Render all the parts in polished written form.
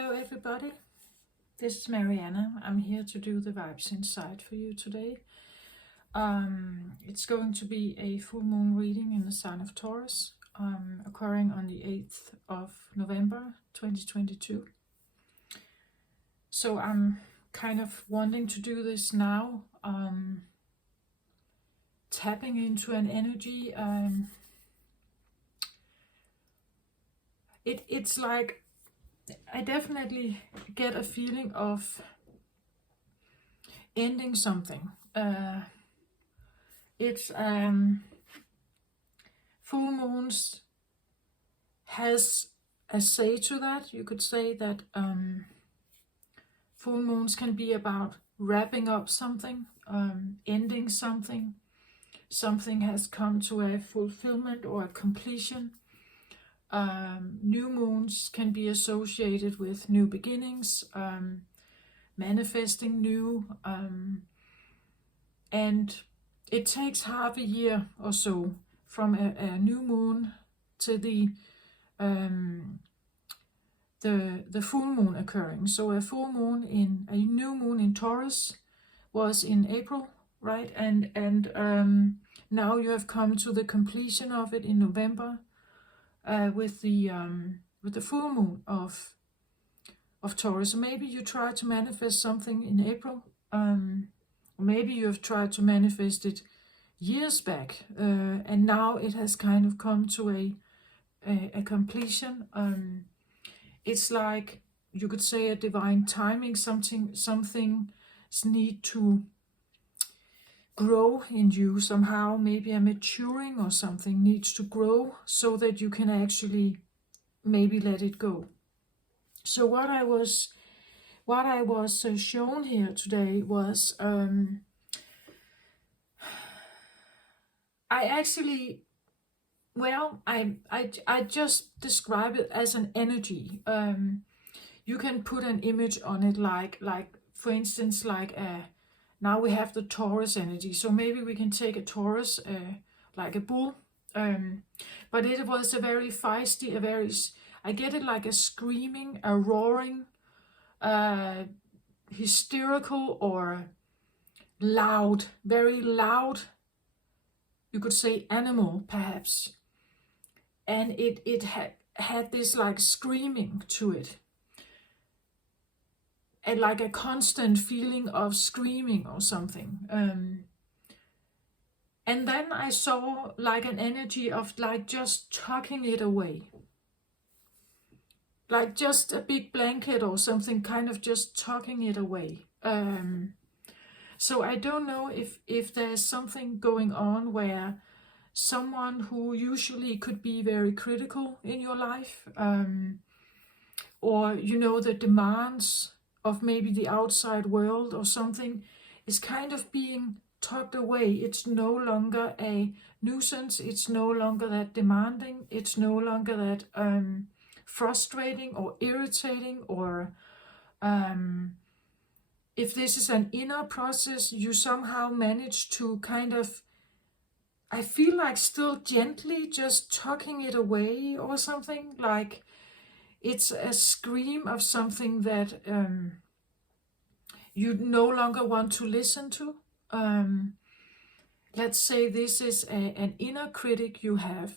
Hello everybody, this is Mariana. I'm here to do the vibes inside for you today. It's going to be a full moon reading in the sign of Taurus, occurring on the 8th of November 2022. So I'm kind of wanting to do this now, tapping into an energy. It's like I definitely get a feeling of ending something. It's full moons has a say to that. You could say that full moons can be about wrapping up something, ending something. Something has come to a fulfillment or a completion. New moons can be associated with new beginnings, manifesting new, and it takes half a year or so from a new moon to the full moon occurring. So a new moon in Taurus was in April, right? And now you have come to the completion of it in November. With the full moon of Taurus. So maybe you try to manifest something in April, or maybe you have tried to manifest it years back, and now it has kind of come to a completion. It's like you could say a divine timing. Something need to grow in you somehow. Maybe a maturing or something needs to grow so that you can actually maybe let it go. So what I was shown here today was I just describe it as an energy. You can put an image on it, like for instance, now we have the Taurus energy, so maybe we can take a Taurus like a bull, but it was a very feisty, I get it like a screaming, a roaring, hysterical or loud, very loud, you could say animal perhaps, and it had this like screaming to it. And like a constant feeling of screaming or something. And then I saw like an energy of like just tucking it away. Like just a big blanket or something, kind of just tucking it away. So I don't know if there's something going on where someone who usually could be very critical in your life, or the demands of maybe the outside world or something, is kind of being tucked away. It's no longer a nuisance. It's no longer that demanding. It's no longer that frustrating or irritating, or if this is an inner process, you somehow manage to kind of, I feel like still gently just tucking it away or something, like it's a scream of something that you no longer want to listen to. Let's say this is an inner critic you have.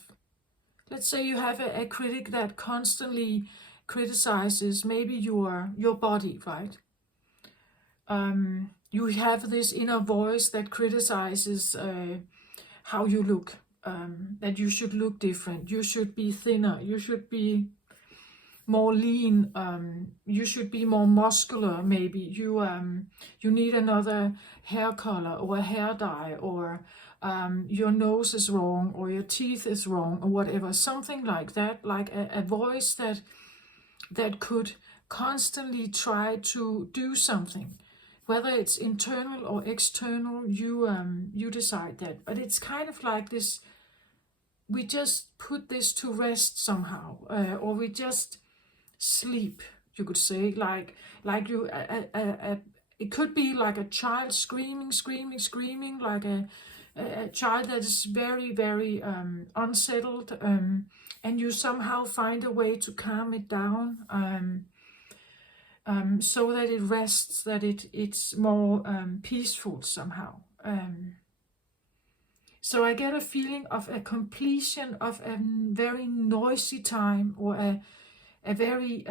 Let's say you have a critic that constantly criticizes maybe your body, right? You have this inner voice that criticizes how you look, that you should look different, you should be thinner, you should be more lean, you should be more muscular, maybe you need another hair color or a hair dye, or your nose is wrong, or your teeth is wrong, or whatever, something like that, like a voice that could constantly try to do something, whether it's internal or external, you decide that. But it's kind of like this, we just put this to rest somehow, or we just sleep, you could say, like you it could be like a child screaming, like a child that is very, very unsettled, and you somehow find a way to calm it down, so that it rests, that it's more peaceful somehow. So I get a feeling of a completion of a very noisy time, or a very,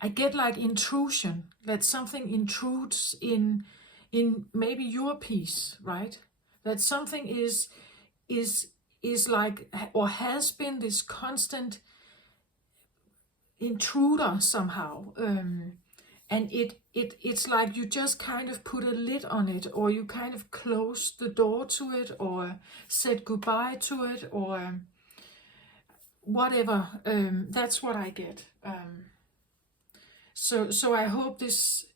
I get like intrusion, that something intrudes in maybe your peace, right? That something is like, or has been this constant intruder somehow, and it's like you just kind of put a lid on it, or you kind of close the door to it, or said goodbye to it, or whatever. That's what I get. So I hope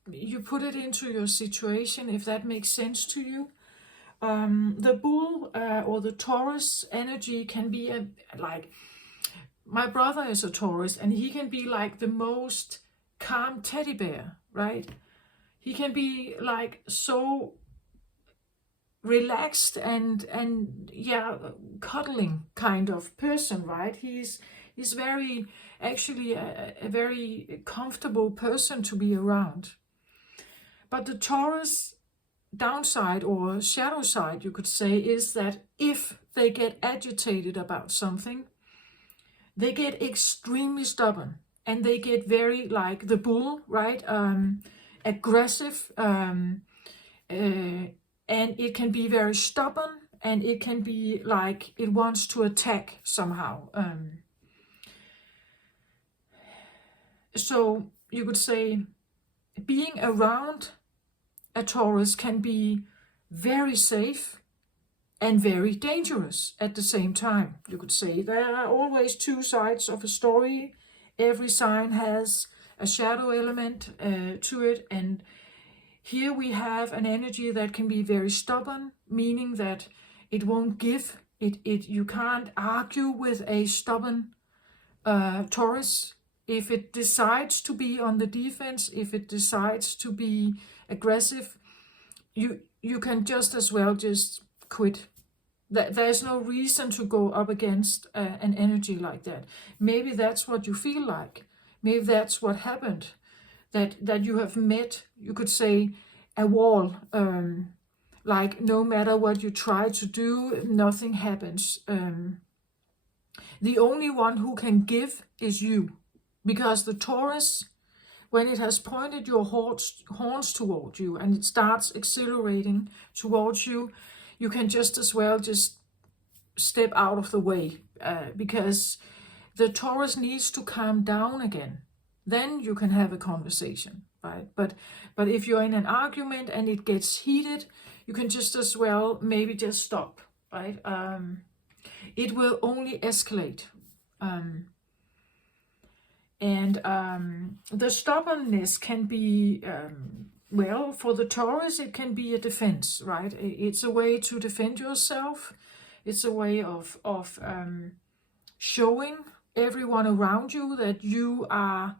you put it into your situation, if that makes sense to you. The bull, or the Taurus energy, can be like, my brother is a Taurus, and he can be like the most calm teddy bear, right? He can be like so relaxed and yeah, cuddling kind of person, right? He's very, actually a very comfortable person to be around. But the Taurus downside, or shadow side, you could say, is that if they get agitated about something, they get extremely stubborn, and they get very, like the bull, right? Aggressive, and it can be very stubborn, and it can be like it wants to attack somehow. So you could say being around a Taurus can be very safe and very dangerous at the same time. You could say there are always two sides of a story. Every sign has a shadow element to it, and here we have an energy that can be very stubborn, meaning that it won't give. You can't argue with a stubborn Taurus. If it decides to be on the defense, if it decides to be aggressive, you can just as well just quit. There's no reason to go up against an energy like that. Maybe that's what you feel like. Maybe that's what happened. That you have met, you could say, a wall. Like no matter what you try to do, nothing happens. The only one who can give is you. Because the Taurus, when it has pointed your horns toward you and it starts accelerating towards you, you can just as well just step out of the way, because the Taurus needs to calm down again. Then you can have a conversation, right? But if you're in an argument and it gets heated, you can just as well maybe just stop, right? It will only escalate. And the stubbornness can be, well, for the Taurus, it can be a defense, right? It's a way to defend yourself. It's a way of showing everyone around you that you are,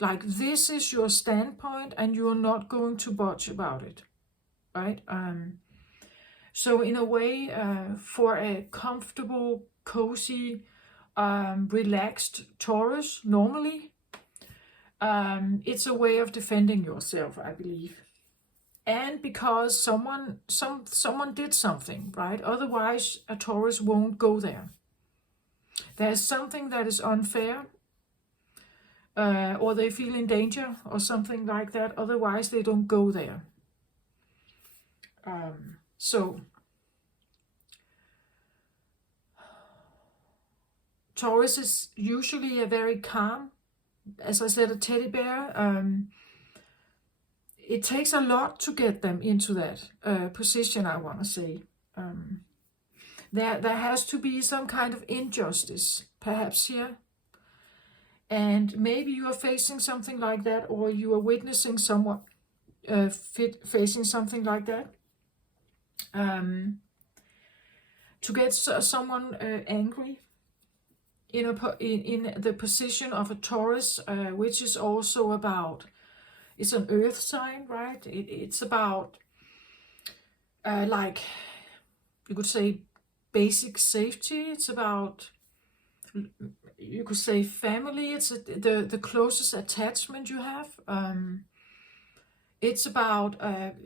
like, this is your standpoint and you're not going to budge about it, right? So in a way, for a comfortable, cozy, relaxed Taurus, normally, it's a way of defending yourself, I believe. And because someone did something, right? Otherwise, a Taurus won't go there. There's something that is unfair, or they feel in danger, or something like that. Otherwise, they don't go there. So Taurus is usually a very calm, as I said, a teddy bear. It takes a lot to get them into that position, I want to say. There has to be some kind of injustice, perhaps, here. And maybe you are facing something like that, or you are witnessing someone facing something like that. To get someone angry in the position of a Taurus, which is also about, it's an earth sign, right? It's about, like, you could say, basic safety. It's about, you could say family. It's the closest attachment you have. It's about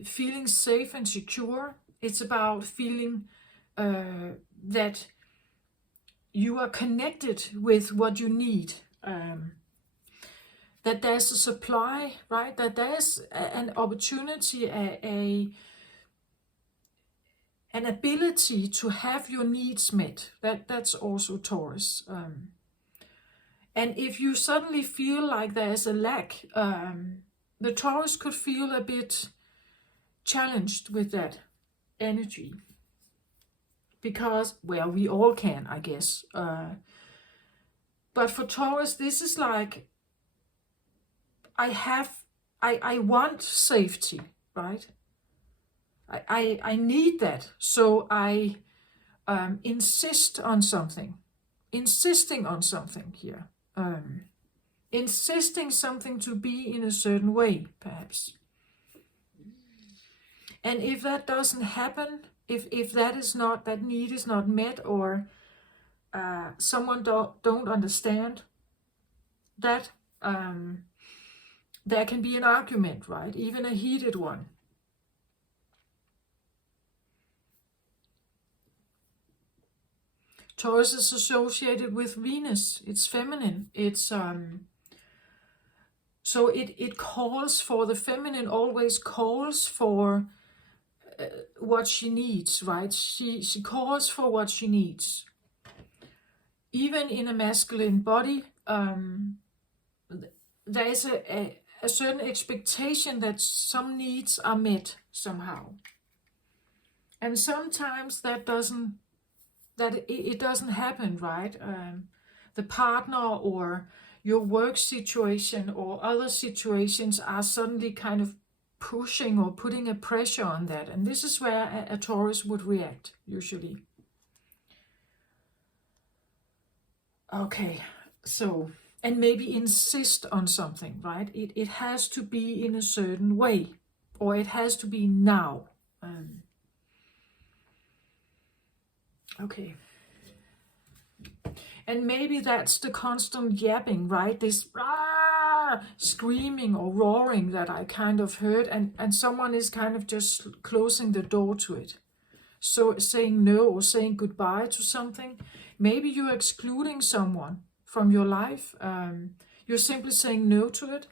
feeling safe and secure. It's about feeling that you are connected with what you need. That there's a supply, right? That there's an opportunity, an ability to have your needs met. That's also Taurus. And if you suddenly feel like there's a lack, the Taurus could feel a bit challenged with that energy. Because, well, we all can, I guess. But for Taurus, this is like, I want safety, right? I need that. So I insist on something. Insisting on something here. Insisting something to be in a certain way, perhaps. And if that doesn't happen, if that need is not met, or someone don't understand that, there can be an argument, right? Even a heated one. Taurus is associated with Venus. It's feminine. It's so it calls for, the feminine always calls for what she needs, right? She calls for what she needs. Even in a masculine body, there is a certain expectation that some needs are met somehow. And sometimes it doesn't happen, right? The partner or your work situation or other situations are suddenly kind of pushing or putting a pressure on that. And this is where a Taurus would react, usually. Okay, so, and maybe insist on something, right? It has to be in a certain way, or it has to be now. Okay. And maybe that's the constant yapping, right? This screaming or roaring that I kind of heard, and someone is kind of just closing the door to it. So saying no or saying goodbye to something. Maybe you're excluding someone from your life. You're simply saying no to it.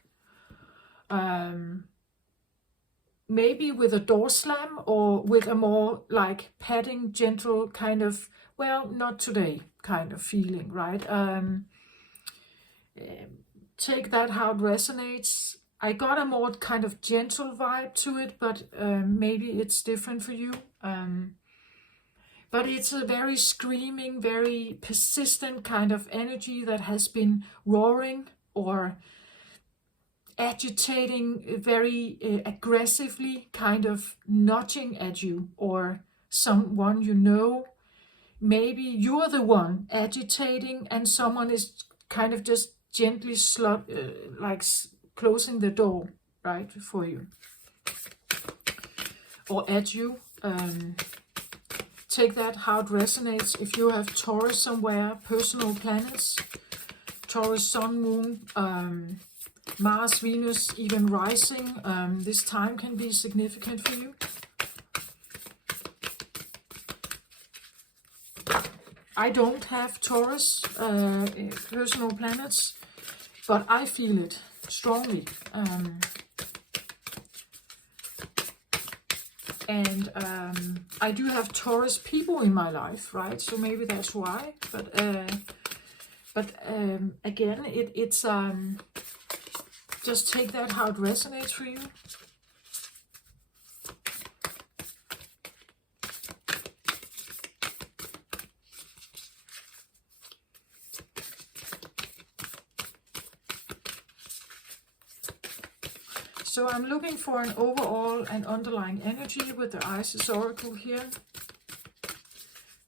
Maybe with a door slam, or with a more like patting, gentle kind of, well, not today kind of feeling, right? Take that how it resonates. I got a more kind of gentle vibe to it, but maybe it's different for you. But it's a very screaming, very persistent kind of energy that has been roaring or agitating very aggressively, kind of nudging at you, or someone you know. Maybe you're the one agitating and someone is kind of just gently closing the door, right, for you or at you. Take that how it resonates. If you have Taurus somewhere, personal planets, Taurus, Sun, Moon, Mars, Venus, even rising, this time can be significant for you. I don't have Taurus personal planets, but I feel it strongly. And I do have Taurus people in my life, right? So maybe that's why. But again, it's just take that how it resonates for you. So I'm looking for an overall and underlying energy with the Isis Oracle here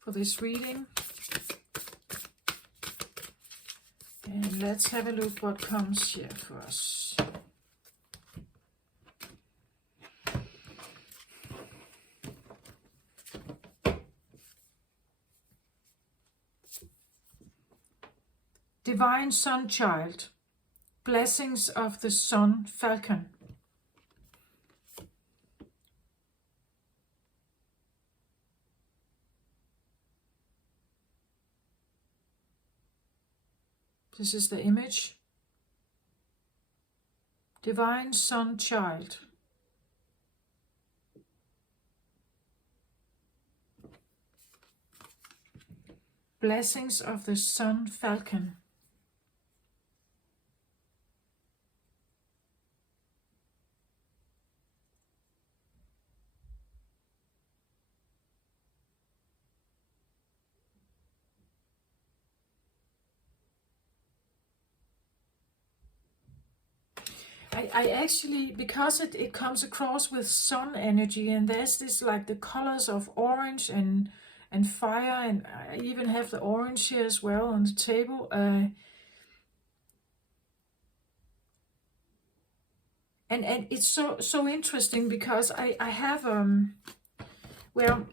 for this reading. And let's have a look what comes here for us. Divine Sun Child, blessings of the Sun Falcon. This is the image. Divine Sun Child. Blessings of the Sun Falcon. I actually, because it comes across with sun energy, and there's this like the colors of orange and fire, and I even have the orange here as well on the table. And it's so interesting because I have well,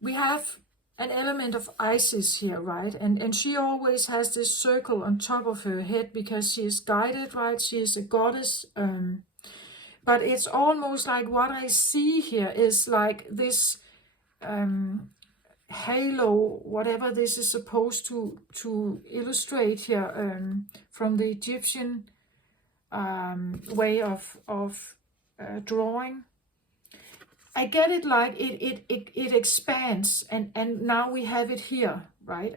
we have an element of Isis here, right? And she always has this circle on top of her head because she is guided, right? She is a goddess. But it's almost like what I see here is like this halo, whatever this is supposed to illustrate here, from the Egyptian way of drawing. I get it like it expands, and now we have it here, right?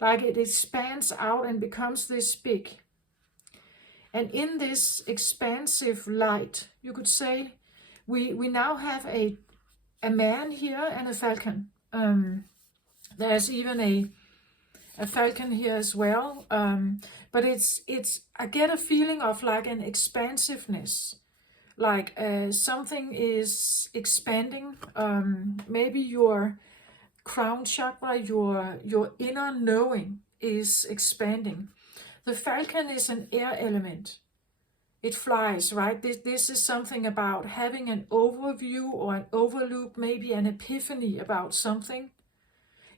Like it expands out and becomes this big. And in this expansive light, you could say, we now have a man here and a falcon. There's even a falcon here as well. But it's I get a feeling of like an expansiveness. Like something is expanding, maybe your crown chakra, your inner knowing is expanding. The falcon is an air element. It flies, right? This is something about having an overview or an overlook, maybe an epiphany about something.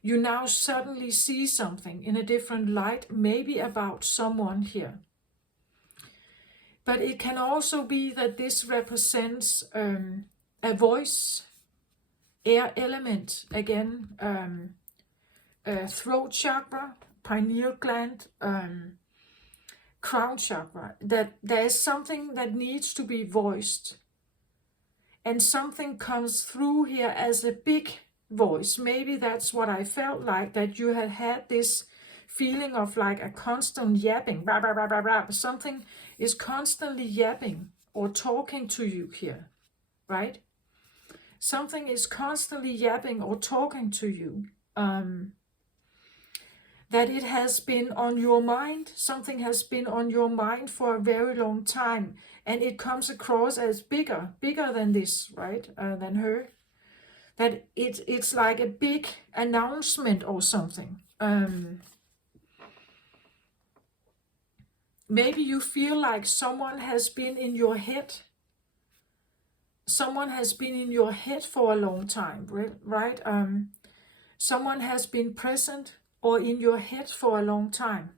You now suddenly see something in a different light, maybe about someone here. But it can also be that this represents a voice, air element, again, throat chakra, pineal gland, crown chakra, that there is something that needs to be voiced. And something comes through here as a big voice. Maybe that's what I felt like, that you had this feeling of like a constant yapping, blah, blah, blah, blah, blah. Something is constantly yapping or talking to you here, right? Something is constantly yapping or talking to you. That it has been on your mind. Something has been on your mind for a very long time, and it comes across as bigger than this, right? Than her. That it's like a big announcement or something. Maybe you feel like someone has been in your head. Someone has been in your head for a long time, right? Someone has been present or in your head for a long time.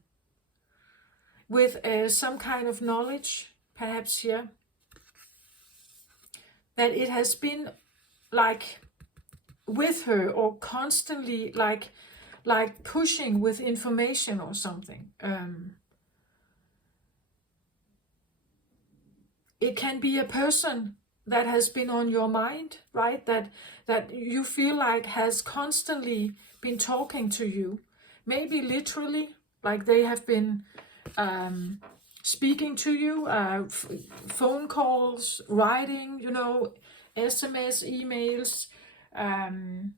With some kind of knowledge, perhaps here. That it has been like with her or constantly like pushing with information or something. It can be a person that has been on your mind, right? That you feel like has constantly been talking to you. Maybe literally, like they have been speaking to you, phone calls, writing, SMS, emails, and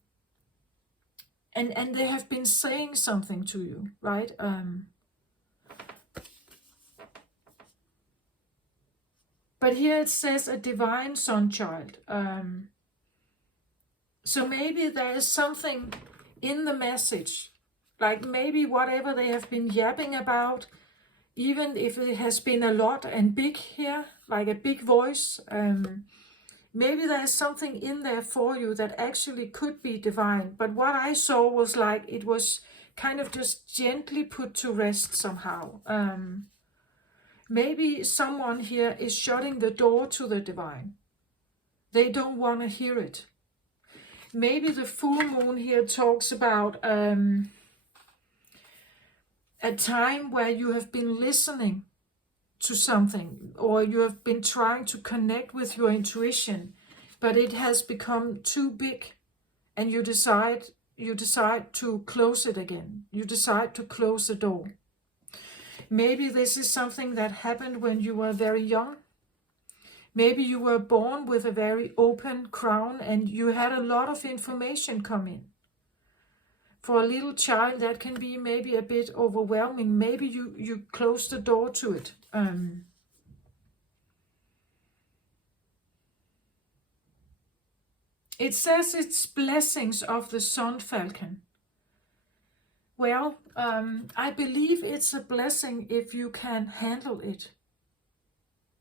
they have been saying something to you, right? But here it says a divine sun child. So maybe there is something in the message, like maybe whatever they have been yapping about, even if it has been a lot and big here, like a big voice, maybe there's something in there for you that actually could be divine. But what I saw was like it was kind of just gently put to rest somehow. Maybe someone here is shutting the door to the divine. They don't want to hear it. Maybe the full moon here talks about a time where you have been listening to something, or you have been trying to connect with your intuition, but it has become too big, and you decide to close it again. You decide to close the door. Maybe this is something that happened when you were very young. Maybe you were born with a very open crown and you had a lot of information come in. For a little child, that can be maybe a bit overwhelming. Maybe you close the door to it. It says it's blessings of the Sun Falcon. Well, I believe it's a blessing if you can handle it.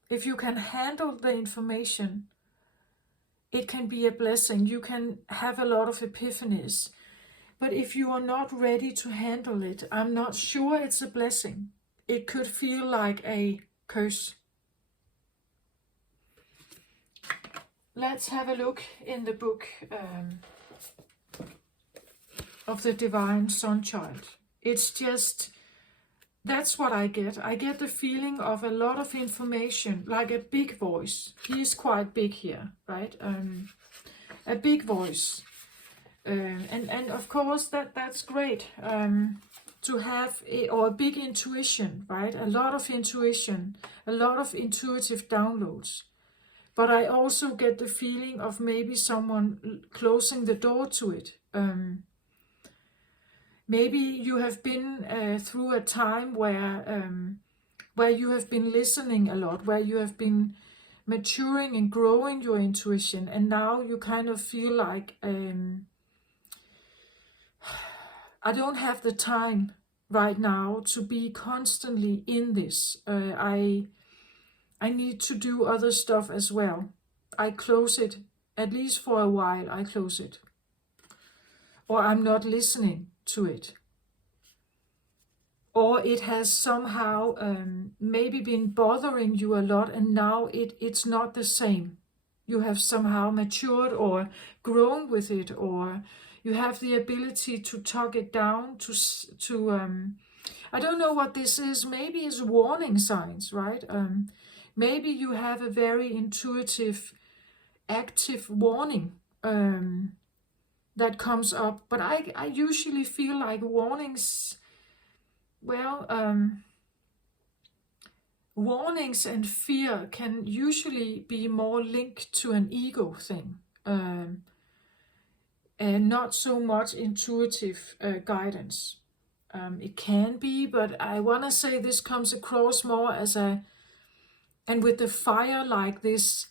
If you can handle the information, it can be a blessing. You can have a lot of epiphanies. But if you are not ready to handle it, I'm not sure it's a blessing. It could feel like a curse. Let's have a look in the book of the Divine Sun Child. It's just, that's what I get. I get the feeling of a lot of information, like a big voice. He is quite big here, right? A big voice. And of course, that's great to have a big intuition, right? A lot of intuition, a lot of intuitive downloads. But I also get the feeling of maybe someone closing the door to it. Maybe you have been through a time where you have been listening a lot, where you have been maturing and growing your intuition, and now you kind of feel like I don't have the time right now to be constantly in this. I need to do other stuff as well. I close it, at least for a while, I close it. Or I'm not listening to it. Or it has somehow maybe been bothering you a lot, and now it's not the same. You have somehow matured or grown with it, or you have the ability to talk it down, to I don't know what this is. Maybe it's warning signs, right? Maybe you have a very intuitive, active warning that comes up. But I usually feel like warnings, well, warnings and fear can usually be more linked to an ego thing. And not so much intuitive guidance. It can be, but I want to say this comes across more as and with the fire like this,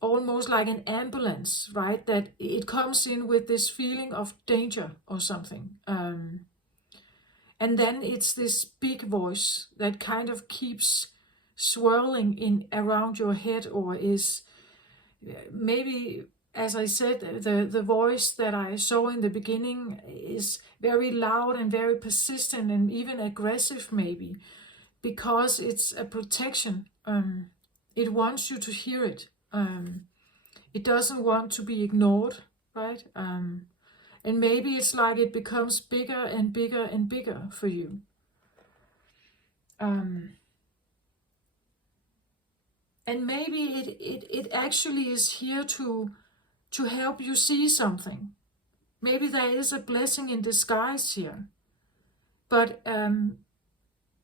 almost like an ambulance, right? That it comes in with this feeling of danger or something. And then it's this big voice that kind of keeps swirling in around your head, or is maybe, as I said, the voice that I saw in the beginning is very loud and very persistent and even aggressive maybe, because it's a protection. It wants you to hear it. It doesn't want to be ignored, right? And maybe it's like it becomes bigger and bigger and bigger for you. And maybe it actually is here to help you see something. Maybe there is a blessing in disguise here. But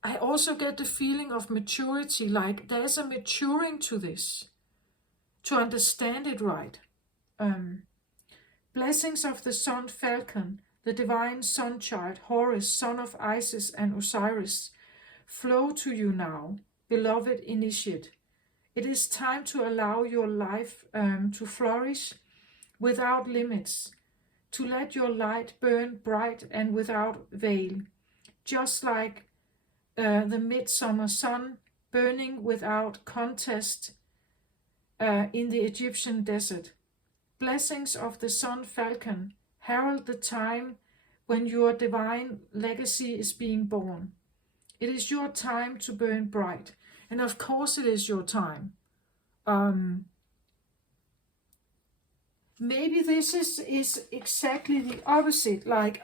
I also get the feeling of maturity, like there's a maturing to this, to understand it right. Blessings of the Sun Falcon, the Divine Sun Child, Horus, son of Isis and Osiris, flow to you now, beloved initiate. It is time to allow your life to flourish without limits, to let your light burn bright and without veil, just like the midsummer sun burning without contest in the Egyptian desert. Blessings of the Sun Falcon herald the time when your divine legacy is being born. It is your time to burn bright. And of course it is your time. Maybe this is exactly the opposite. Like,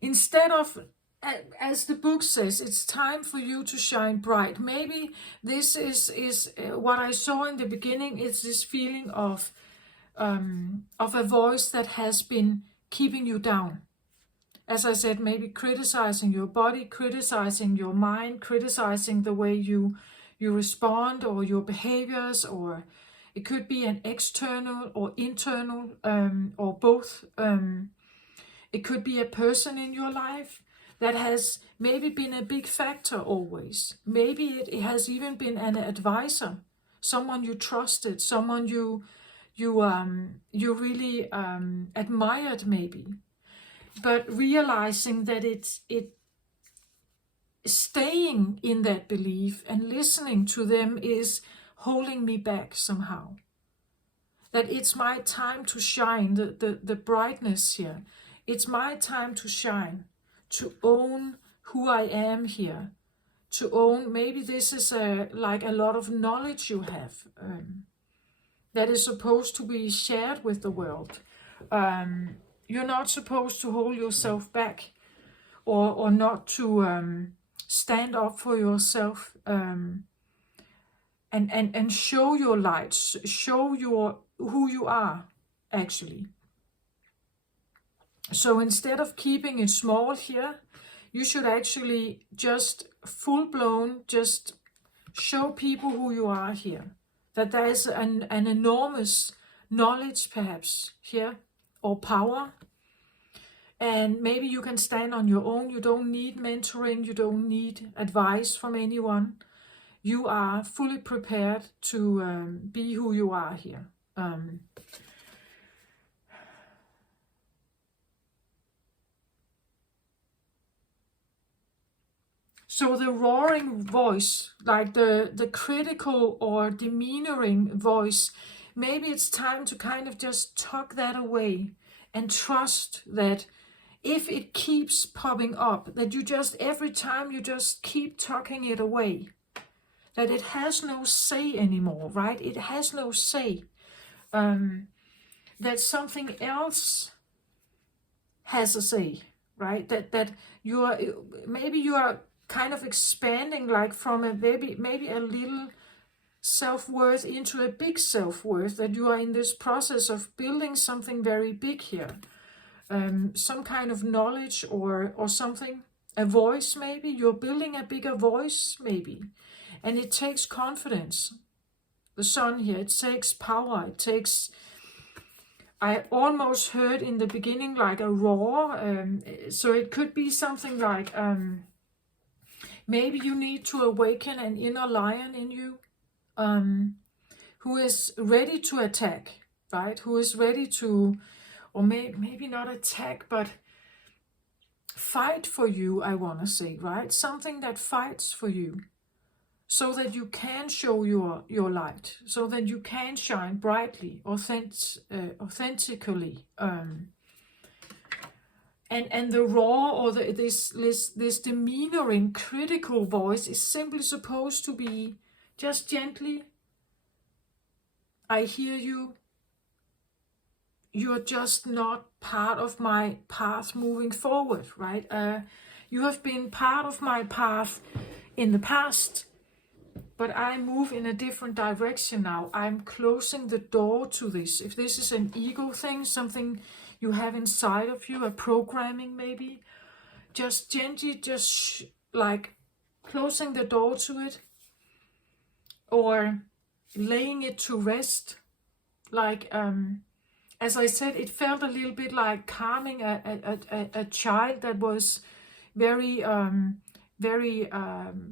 instead of, as the book says, it's time for you to shine bright. Maybe this is what I saw in the beginning. It's this feeling of a voice that has been keeping you down. As I said, maybe criticizing your body, criticizing your mind, criticizing the way you respond or your behaviors, or it could be an external or internal, or both. It could be a person in your life that has maybe been a big factor always. Maybe it has even been an advisor, someone you trusted, someone you really admired maybe. But realizing that it staying in that belief and listening to them is holding me back somehow. That it's my time to shine, the brightness here. It's my time to shine, to own who I am here, to own, maybe this is like a lot of knowledge you have that is supposed to be shared with the world. You're not supposed to hold yourself back, or not to stand up for yourself, and show your light, show who you are actually. So instead of keeping it small here, you should actually just full-blown just show people who you are here. That there is an enormous knowledge perhaps here, or power. And maybe you can stand on your own. You don't need mentoring. You don't need advice from anyone. You are fully prepared to be who you are here. So the roaring voice, like the critical or demeanoring voice, maybe it's time to kind of just tuck that away and trust that if it keeps popping up, that you just, every time you just keep tucking it away, that it has no say anymore, right? It has no say. That something else has a say, right? That you are kind of expanding, like from a maybe a little self-worth into a big self-worth, that you are in this process of building something very big here. Some kind of knowledge or something, a voice maybe, you're building a bigger voice maybe, and it takes confidence. The sun here, it takes power, it takes, I almost heard in the beginning like a roar, so it could be something like, maybe you need to awaken an inner lion in you, who is ready to attack, right? Who is ready to, or maybe not attack, but fight for you, I want to say, right? Something that fights for you, so that you can show your light, so that you can shine brightly, authentically. And the raw, or this demeanoring, critical voice is simply supposed to be just gently, I hear you. You're just not part of my path moving forward, right? You have been part of my path in the past, but I move in a different direction now. I'm closing the door to this. If this is an ego thing, something you have inside of you, a programming maybe, just gently, just like closing the door to it, or laying it to rest. Like, as I said, it felt a little bit like calming a child that was very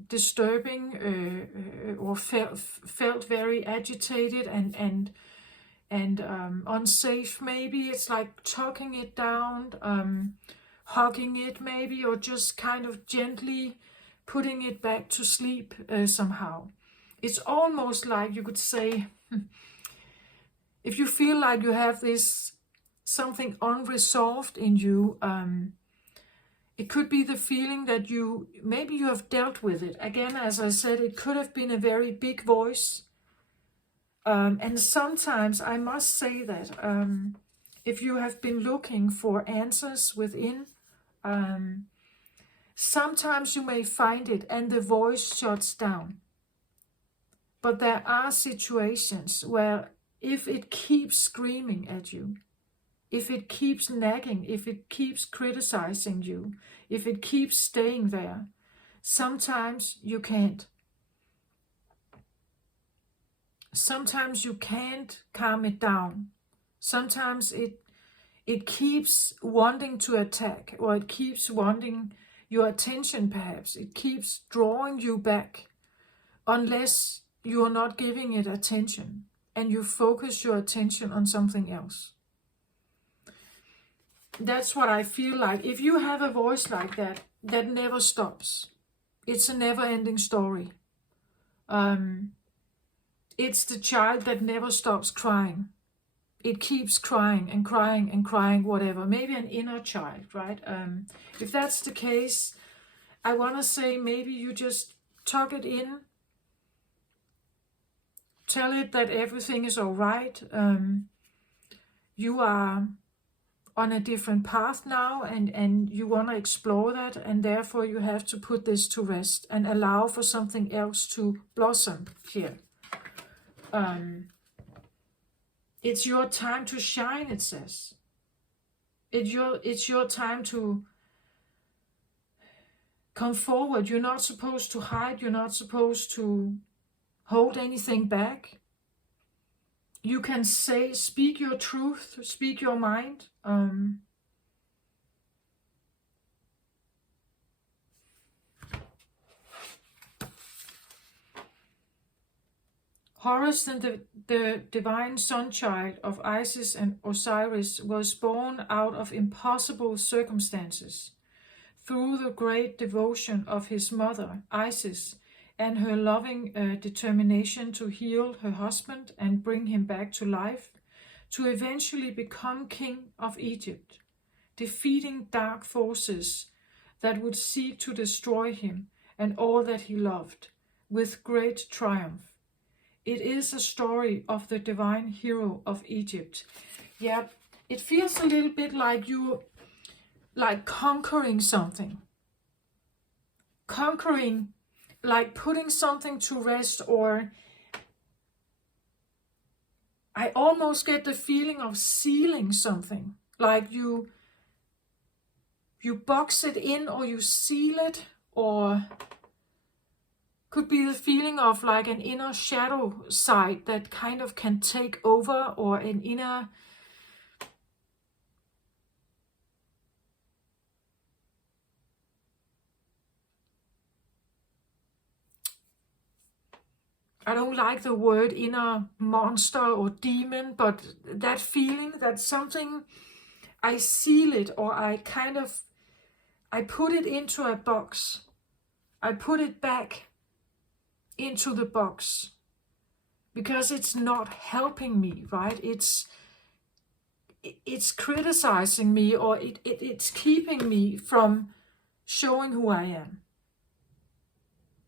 disturbing, or felt very agitated and unsafe maybe. It's like talking it down, hugging it maybe, or just kind of gently putting it back to sleep somehow. It's almost like you could say, if you feel like you have this something unresolved in you. It could be the feeling that maybe you have dealt with it. Again, as I said, it could have been a very big voice. And sometimes I must say that if you have been looking for answers within, sometimes you may find it and the voice shuts down. But there are situations where if it keeps screaming at you, if it keeps nagging, if it keeps criticizing you, if it keeps staying there, sometimes you can't. Sometimes you can't calm it down. Sometimes it keeps wanting to attack, or it keeps wanting your attention perhaps. It keeps drawing you back unless you are not giving it attention and you focus your attention on something else. That's what I feel like. If you have a voice like that, that never stops. It's a never-ending story. It's the child that never stops crying. It keeps crying and crying and crying, whatever. Maybe an inner child, right? If that's the case, I want to say maybe you just tuck it in. Tell it that everything is all right. You are on a different path now, and you want to explore that, and therefore you have to put this to rest and allow for something else to blossom here. It's your time to shine, it says. It's your time to come forward. You're not supposed to hide. You're not supposed to hold anything back. You can speak your truth, speak your mind. Horus, the divine son-child of Isis and Osiris, was born out of impossible circumstances. Through the great devotion of his mother, Isis, and her loving determination to heal her husband and bring him back to life, to eventually become king of Egypt, defeating dark forces that would seek to destroy him and all that he loved, with great triumph. It is a story of the divine hero of Egypt. Yeah, it feels a little bit like you, like conquering something. Conquering, like putting something to rest, or I almost get the feeling of sealing something. Like you box it in, or you seal it, or could be the feeling of like an inner shadow side that kind of can take over, or an inner I don't like the word inner monster or demon, but that feeling that something, I seal it, or I put it into a box. I put it back into the box because it's not helping me, right? It's criticizing me, or it's keeping me from showing who I am.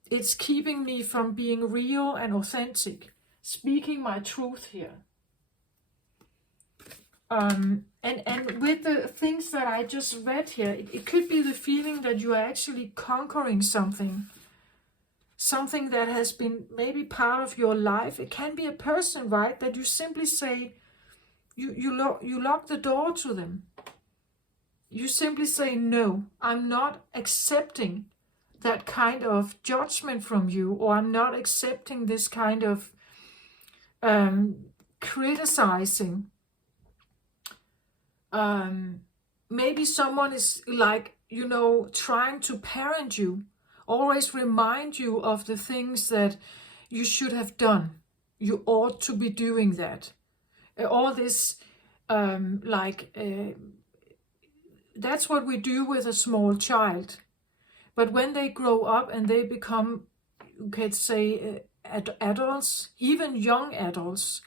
It's keeping me from being real and authentic, speaking my truth here. And with the things that I just read here, it could be the feeling that you are actually conquering something that has been maybe part of your life. It can be a person, right? That you simply say, you lock the door to them. You simply say, no, I'm not accepting that kind of judgment from you, or I'm not accepting this kind of criticizing. Maybe someone is like, trying to parent you, always remind you of the things that you should have done. You ought to be doing that. All this, that's what we do with a small child. But when they grow up and they become, you could say, adults, even young adults,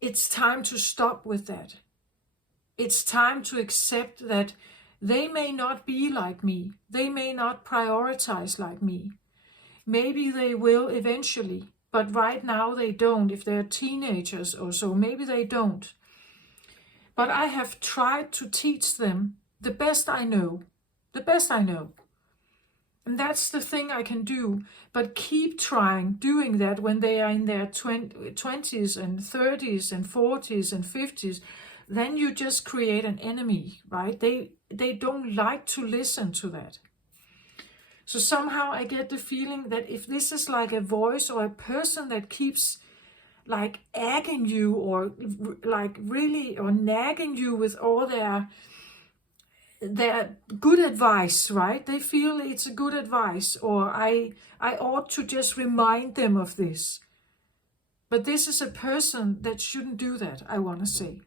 it's time to stop with that. it's time to accept that they may not be like me. They may not prioritize like me. Maybe they will eventually, but right now they don't. If they're teenagers or so, maybe they don't. But I have tried to teach them the best I know. The best I know. And that's the thing I can do. But keep trying doing that when they are in their 20s and 30s and 40s and 50s. Then you just create an enemy, right? They don't like to listen to that. So somehow I get the feeling that if this is like a voice or a person that keeps like egging you or like really or nagging you with all their good advice, right? They feel it's a good advice, or I ought to just remind them of this. But this is a person that shouldn't do that, I want to say.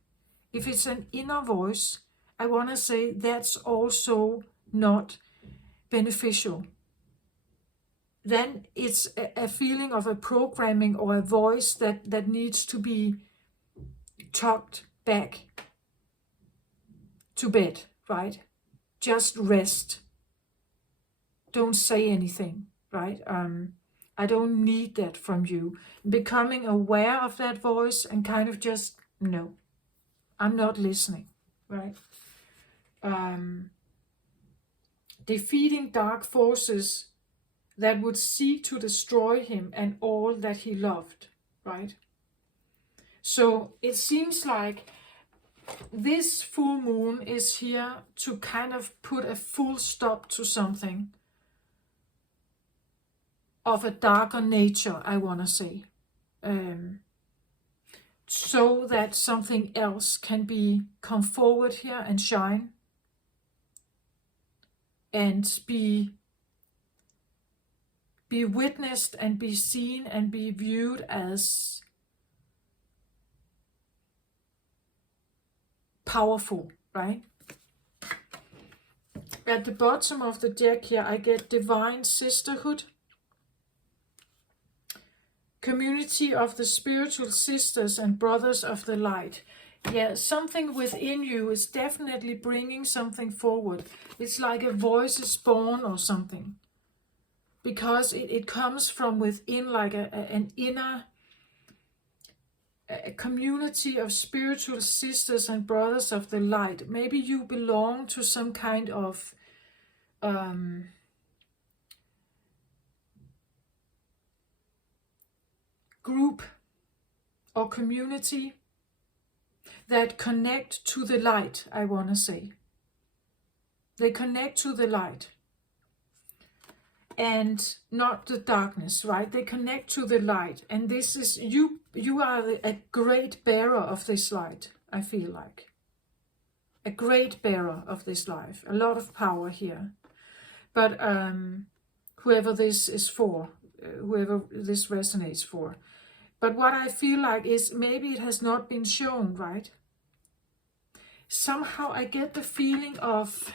If it's an inner voice, I want to say that's also not beneficial. Then it's a feeling of a programming or a voice that needs to be tucked back to bed, right? Just rest. Don't say anything, right? I don't need that from you. Becoming aware of that voice and kind of just, no, I'm not listening, right? Defeating dark forces that would seek to destroy him and all that he loved, right? So it seems like this full moon is here to kind of put a full stop to something of a darker nature, I want to say. So that something else can come forward here and shine and be witnessed and be seen and be viewed as powerful, right? At the bottom of the deck here, I get divine sisterhood, community of the spiritual sisters and brothers of the light. Yeah, something within you is definitely bringing something forward. It's like a voice is born or something. Because it comes from within, like an inner a community of spiritual sisters and brothers of the light. Maybe you belong to some kind of group or community that connect to the light, I want to say. They connect to the light. And not the darkness, right? They connect to the light. And this is, you are a great bearer of this light, I feel like. A great bearer of this life. A lot of power here. But whoever this is for, whoever this resonates for. But what I feel like is maybe it has not been shown, right? Somehow I get the feeling of,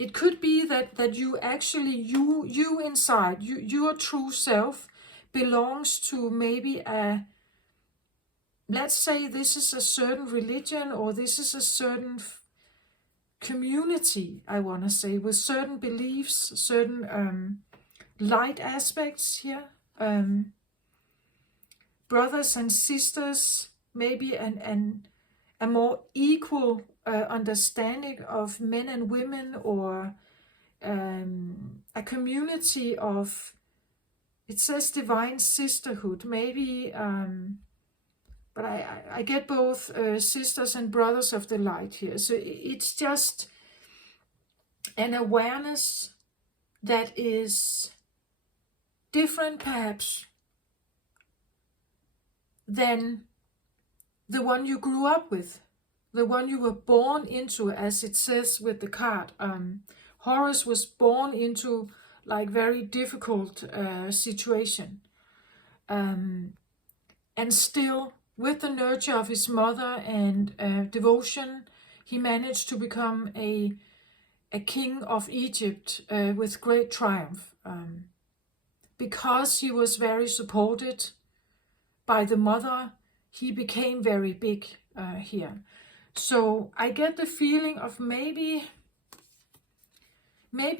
it could be that you actually, you inside, your true self belongs to maybe let's say this is a certain religion, or this is a certain community, I want to say, with certain beliefs, certain light aspects here. Brothers and sisters, maybe a more equal understanding of men and women, or a community of, it says divine sisterhood, maybe, but I get both sisters and brothers of the light here. So it's just an awareness that is different perhaps than the one you grew up with, the one you were born into, as it says with the card. Horus was born into like very difficult situation, and still with the nurture of his mother and devotion, he managed to become a king of Egypt with great triumph, because he was very supported by the mother. He became very big, here. So I get the feeling of maybe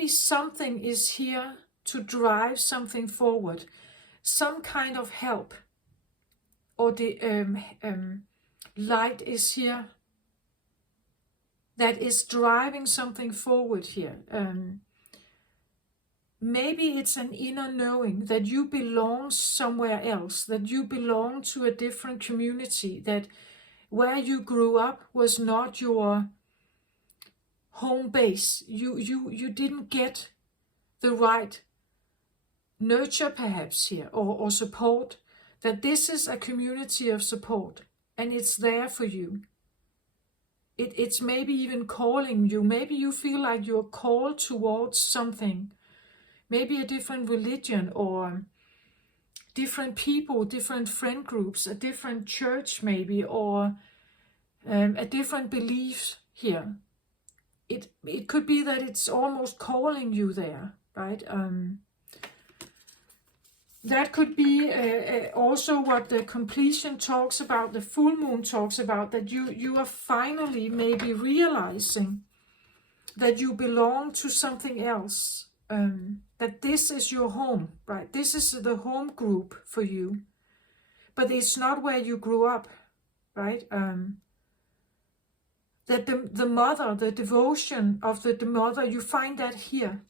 something is here to drive something forward, some kind of help, or the light is here that is driving something forward here. Maybe it's an inner knowing that you belong somewhere else, that you belong to a different community, that where you grew up was not your home base. You didn't get the right nurture perhaps here, or support, that this is a community of support and it's there for you. It's maybe even calling you. Maybe you feel like you're called towards something, maybe a different religion or different people, different friend groups, a different church maybe, or a different belief here. It could be that it's almost calling you there, right? That could be also what the completion talks about, the full moon talks about, that you are finally maybe realizing that you belong to something else, that this is your home, right? This is the home group for you, but it's not where you grew up, right? That the mother, the devotion of the mother, you find that here,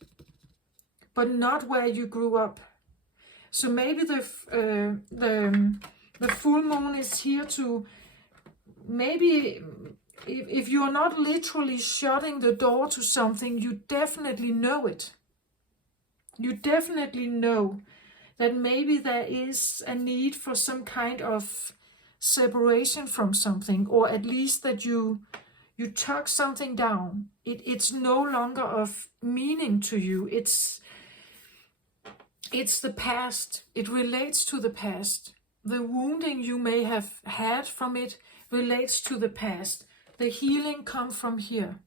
but not where you grew up. So maybe the full moon is here to, maybe if you're not literally shutting the door to something, you definitely know it. You definitely know that maybe there is a need for some kind of separation from something, or at least that you tuck something down. It's no longer of meaning to you. It's the past. It relates to the past. The wounding you may have had from it relates to the past. The healing comes from here.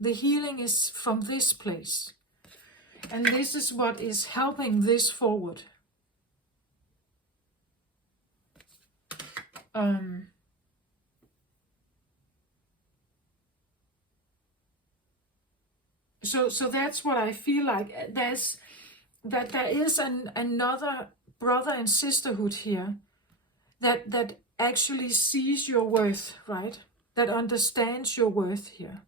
The healing is from this place. And this is what is helping this forward. So that's what I feel like. There is another brother and sisterhood here that actually sees your worth, right? That understands your worth here.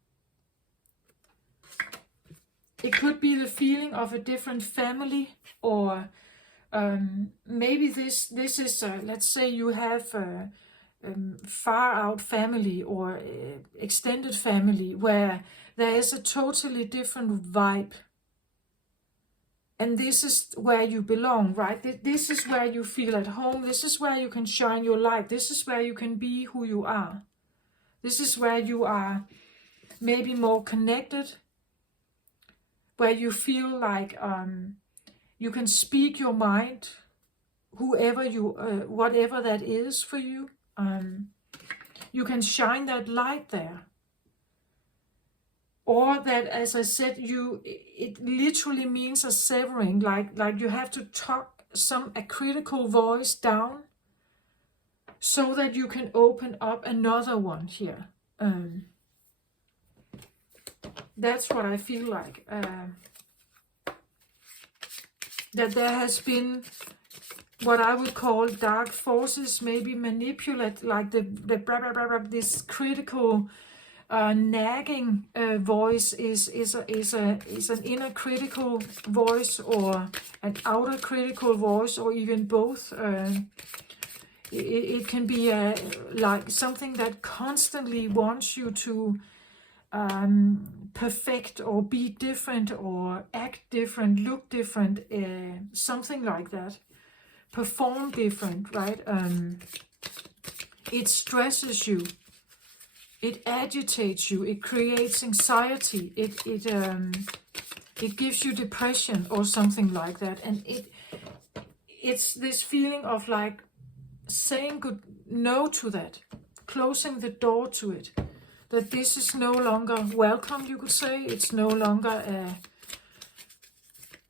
It could be the feeling of a different family, or maybe this is, let's say you have a far out family or extended family where there is a totally different vibe. And this is where you belong, right? This is where you feel at home. This is where you can shine your light. This is where you can be who you are. This is where you are maybe more connected, where you feel like you can speak your mind, whoever you, whatever that is for you. You can shine that light there. Or that, as I said, it literally means a severing, like you have to talk a critical voice down so that you can open up another one here. That's what I feel like. That there has been what I would call dark forces, maybe manipulate, like this critical nagging voice is an inner critical voice, or an outer critical voice, or even both. It can be like something that constantly wants you to perfect or be different or act different, look different, something like that. Perform different, right? It stresses you. It agitates you. It creates anxiety. It gives you depression or something like that. And it's this feeling of like saying no to that, closing the door to it. That this is no longer welcome, you could say. It's no longer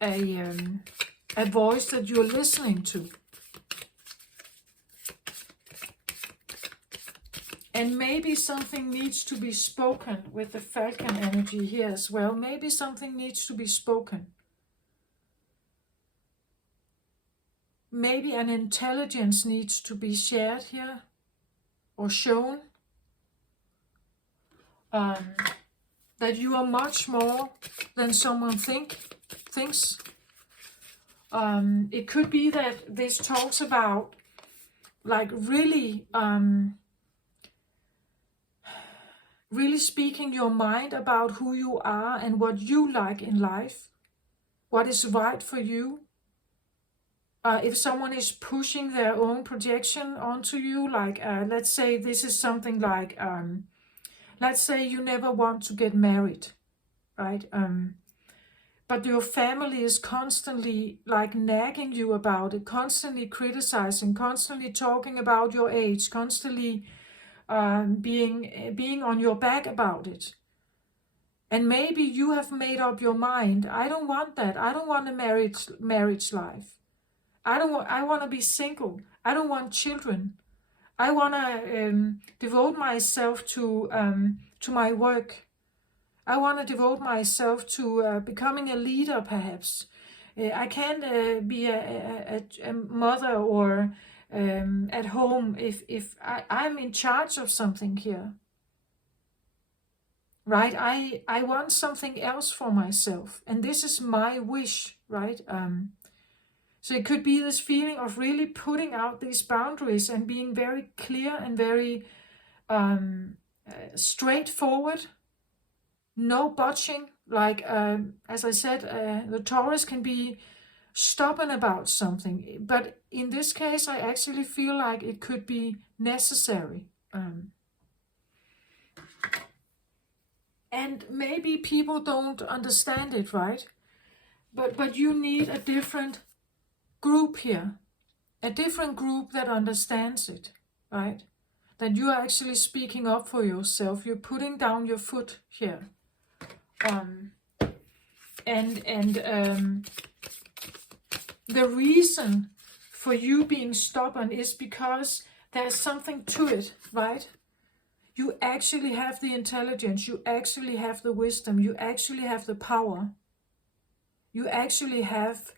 a voice that you're listening to. And maybe something needs to be spoken with the Falcon energy here as well. Maybe something needs to be spoken. Maybe an intelligence needs to be shared here or shown. That you are much more than someone thinks. It could be that this talks about like really speaking your mind about who you are and what you like in life, what is right for you. If someone is pushing their own projection onto you, like let's say this is something like, let's say you never want to get married, right? But your family is constantly like nagging you about it, constantly criticizing, constantly talking about your age, constantly being on your back about it. And maybe you have made up your mind, I don't want that. I don't want a marriage life. I want to be single. I don't want children. I want to devote myself to my work. I want to devote myself to becoming a leader, perhaps. I can't be a mother or at home if I'm in charge of something here. Right? I want something else for myself. And this is my wish, right? So it could be this feeling of really putting out these boundaries and being very clear and very straightforward. No botching. Like, as I said, the Taurus can be stubborn about something. But in this case, I actually feel like it could be necessary. And maybe people don't understand it, right? But you need a different group here. A different group that understands it, right? That you are actually speaking up for yourself. You're putting down your foot here. The reason for you being stubborn is because there's something to it, right? You actually have the intelligence, you actually have the wisdom, you actually have the power. You actually have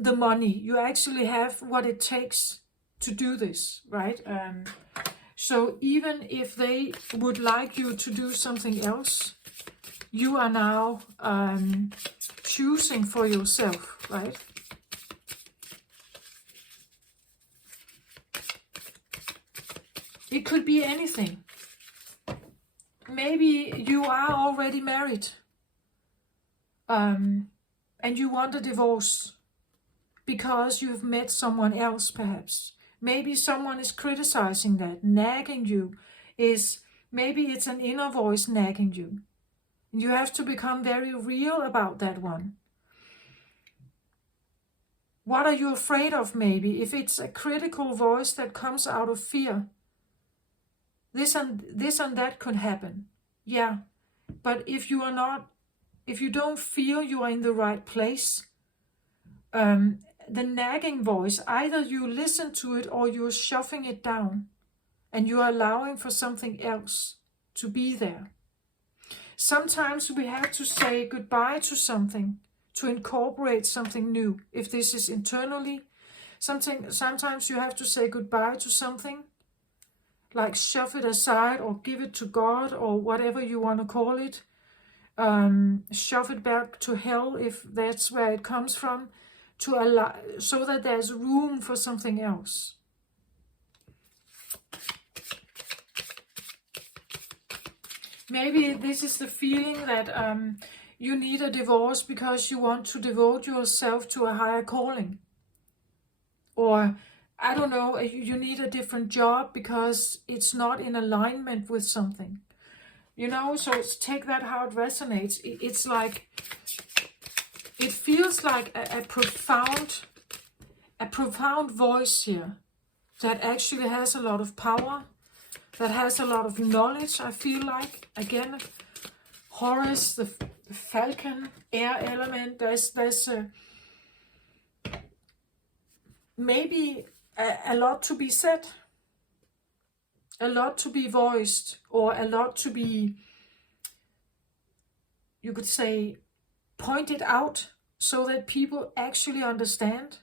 the money, you actually have what it takes to do this, right? So even if they would like you to do something else, you are now choosing for yourself, right? It could be anything. Maybe you are already married and you want a divorce because you've met someone else, perhaps. Maybe someone is criticizing that, nagging you. Maybe it's an inner voice nagging you. You have to become very real about that one. What are you afraid of, maybe? If it's a critical voice that comes out of fear, this and that could happen. Yeah, but if you don't feel you are in the right place, the nagging voice, either you listen to it or you're shoving it down and you're allowing for something else to be there. Sometimes we have to say goodbye to something to incorporate something new. If this is internally, sometimes you have to say goodbye to something, like shove it aside or give it to God or whatever you want to call it. Shove it back to hell if that's where it comes from, to allow, so that there's room for something else. Maybe this is the feeling that you need a divorce because you want to devote yourself to a higher calling. Or, I don't know, you need a different job because it's not in alignment with something. You know, so take that how it resonates. It's like, it feels like a profound voice here that actually has a lot of power, that has a lot of knowledge, I feel like. Again, Horus, the falcon, air element, there's maybe a lot to be said, a lot to be voiced, or a lot to be, you could say, pointed out, so that people actually understand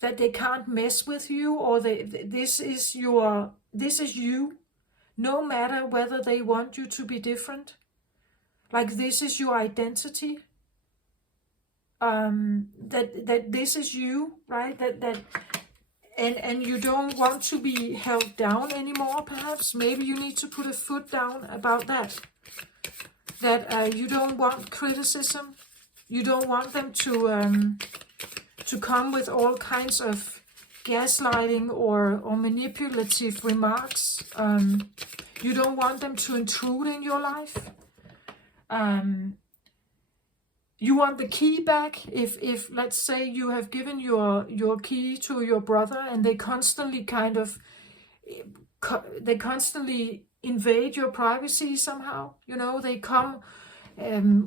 that they can't mess with you, or this is you, no matter whether they want you to be different. Like, this is your identity. That this is you, right? And you don't want to be held down anymore, perhaps. Maybe you need to put a foot down about that. That you don't want criticism. You don't want them to come with all kinds of gaslighting or manipulative remarks. You don't want them to intrude in your life. You want the key back. If let's say you have given your key to your brother, and they constantly invade your privacy somehow. You know, they come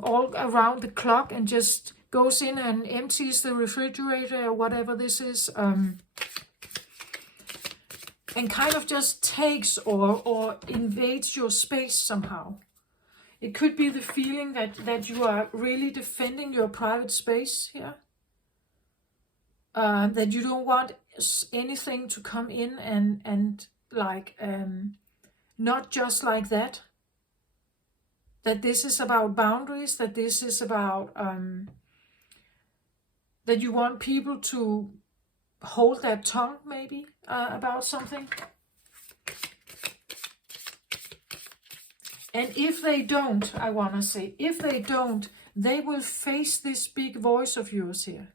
all around the clock and just goes in and empties the refrigerator or whatever this is, and kind of just takes or invades your space somehow. It could be the feeling that you are really defending your private space here. That you don't want anything to come in and like, not just like that. That this is about boundaries, that this is about, that you want people to hold their tongue maybe about something. And if they don't, I want to say, if they don't, they will face this big voice of yours here.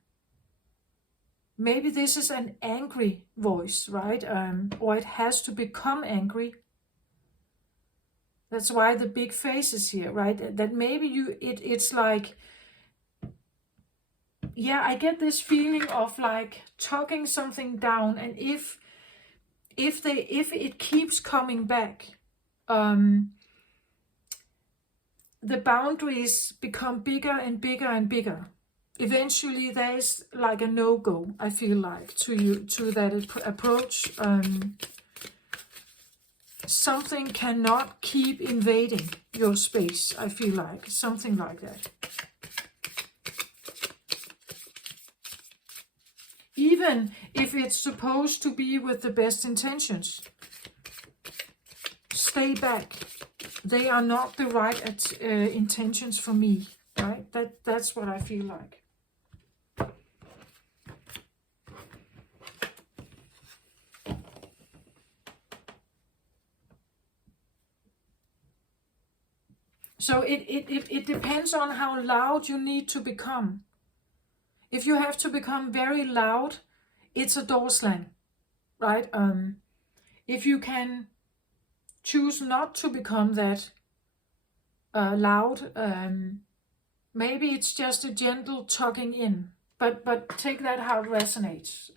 Maybe this is an angry voice, right? Or it has to become angry. That's why the big face is here, right? That maybe it's like, yeah, I get this feeling of like talking something down, and if it keeps coming back, the boundaries become bigger and bigger and bigger. Eventually there is like a no-go, I feel like, to that approach. Something cannot keep invading your space, I feel like. Something like that. Even if it's supposed to be with the best intentions. Stay back. They are not the right intentions for me, right? That's what I feel like. So it depends on how loud you need to become. If you have to become very loud, it's a door slam, right? If you can choose not to become that loud, maybe it's just a gentle tucking in. But take that how it resonates.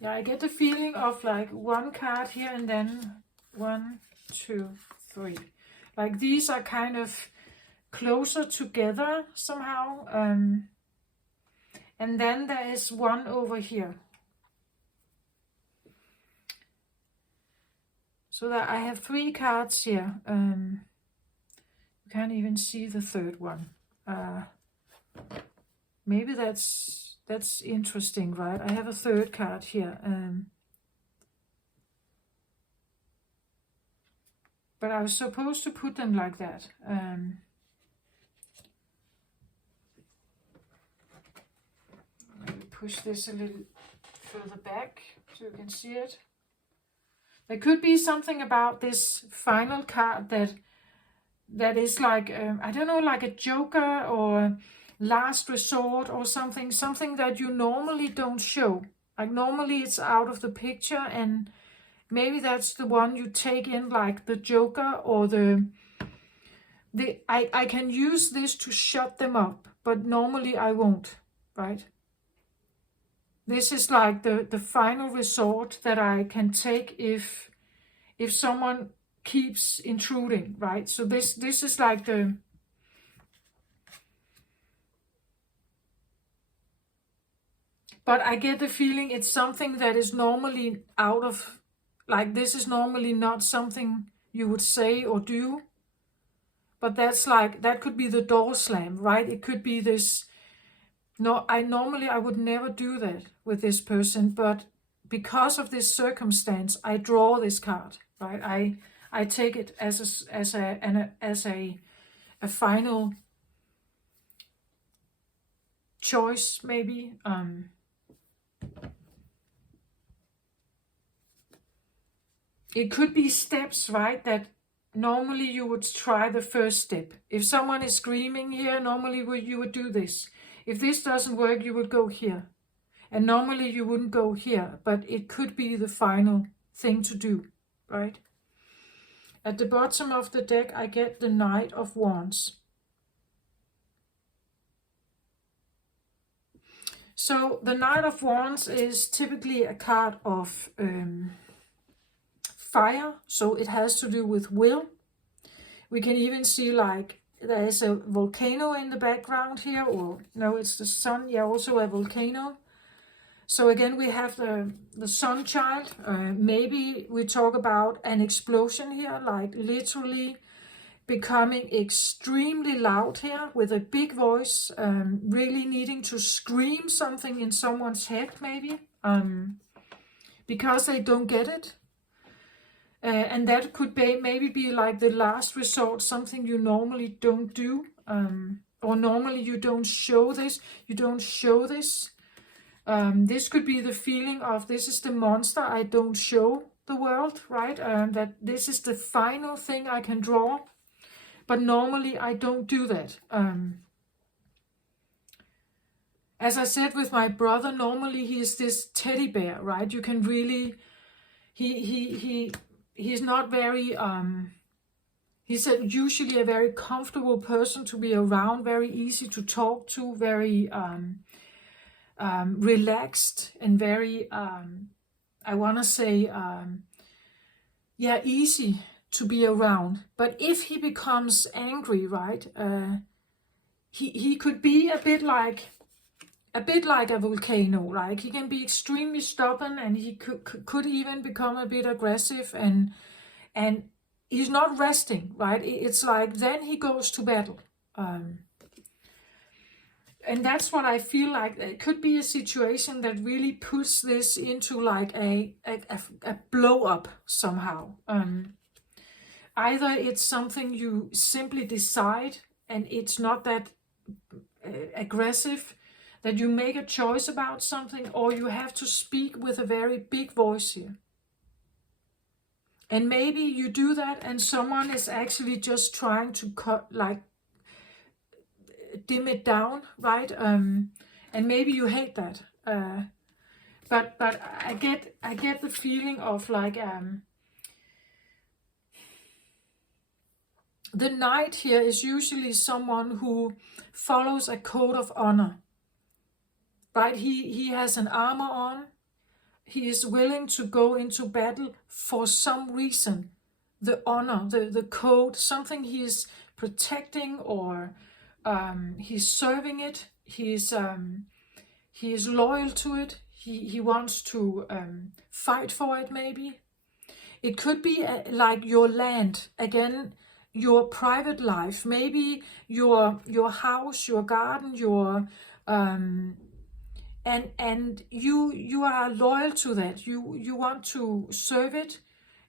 Yeah, I get the feeling of like one card here and then 1, 2, 3. Like these are kind of closer together somehow. And then there is one over here. So that I have 3 cards here. You can't even see the third one. Maybe that's interesting, right? I have a third card here. But I was supposed to put them like that. Maybe push this a little further back so you can see it. There could be something about this final card that is like, I don't know, like a joker or last resort or something that you normally don't show. Like normally it's out of the picture, and maybe that's the one you take in, like the Joker or I can use this to shut them up, but normally I won't, right? This is like the final resort that I can take if someone keeps intruding, right? So this is like but I get the feeling it's something that is normally out of, like, this is normally not something you would say or do, but that's like, that could be the door slam, right? It could be this, no, I would never do that with this person, but because of this circumstance, I draw this card, right? I take it as a final choice, maybe. It could be steps, right? That normally you would try the first step. If someone is screaming here, normally you would do this. If this doesn't work, you would go here. And normally you wouldn't go here, but it could be the final thing to do, right? At the bottom of the deck, I get the Knight of Wands. So the Knight of Wands is typically a card of fire, so it has to do with will. We can even see like there is a volcano in the background here, or no, it's the sun, yeah, also a volcano. So again, we have the sun child. Maybe we talk about an explosion here, like literally becoming extremely loud here with a big voice, really needing to scream something in someone's head, maybe, because they don't get it. And that could maybe be like the last resort, something you normally don't do, or normally you don't show this. You don't show this. This could be the feeling of, this is the monster I don't show the world, right? That this is the final thing I can draw, but normally I don't do that. As I said with my brother, normally he is this teddy bear, right? You can really, he's not very, he's usually a very comfortable person to be around, very easy to talk to, very relaxed, and very, I want to say, yeah, easy to be around. But if he becomes angry, right, he could be a bit like a volcano. Like, he can be extremely stubborn, and he could even become a bit aggressive, and he's not resting, right? It's like then he goes to battle. And that's what I feel like. It could be a situation that really puts this into like a blow up somehow. Either it's something you simply decide and it's not that aggressive, that you make a choice about something, or you have to speak with a very big voice here. And maybe you do that and someone is actually just trying to dim it down, right? And maybe you hate that. But I get the feeling of like the knight here is usually someone who follows a code of honor. Right? He has an armor on. He is willing to go into battle for some reason. The honor, the code, something he is protecting, or he's serving it. He is loyal to it. He wants to fight for it, maybe. It could be like your land, again, your private life, maybe your house, your garden, your and you are loyal to that. You want to serve it.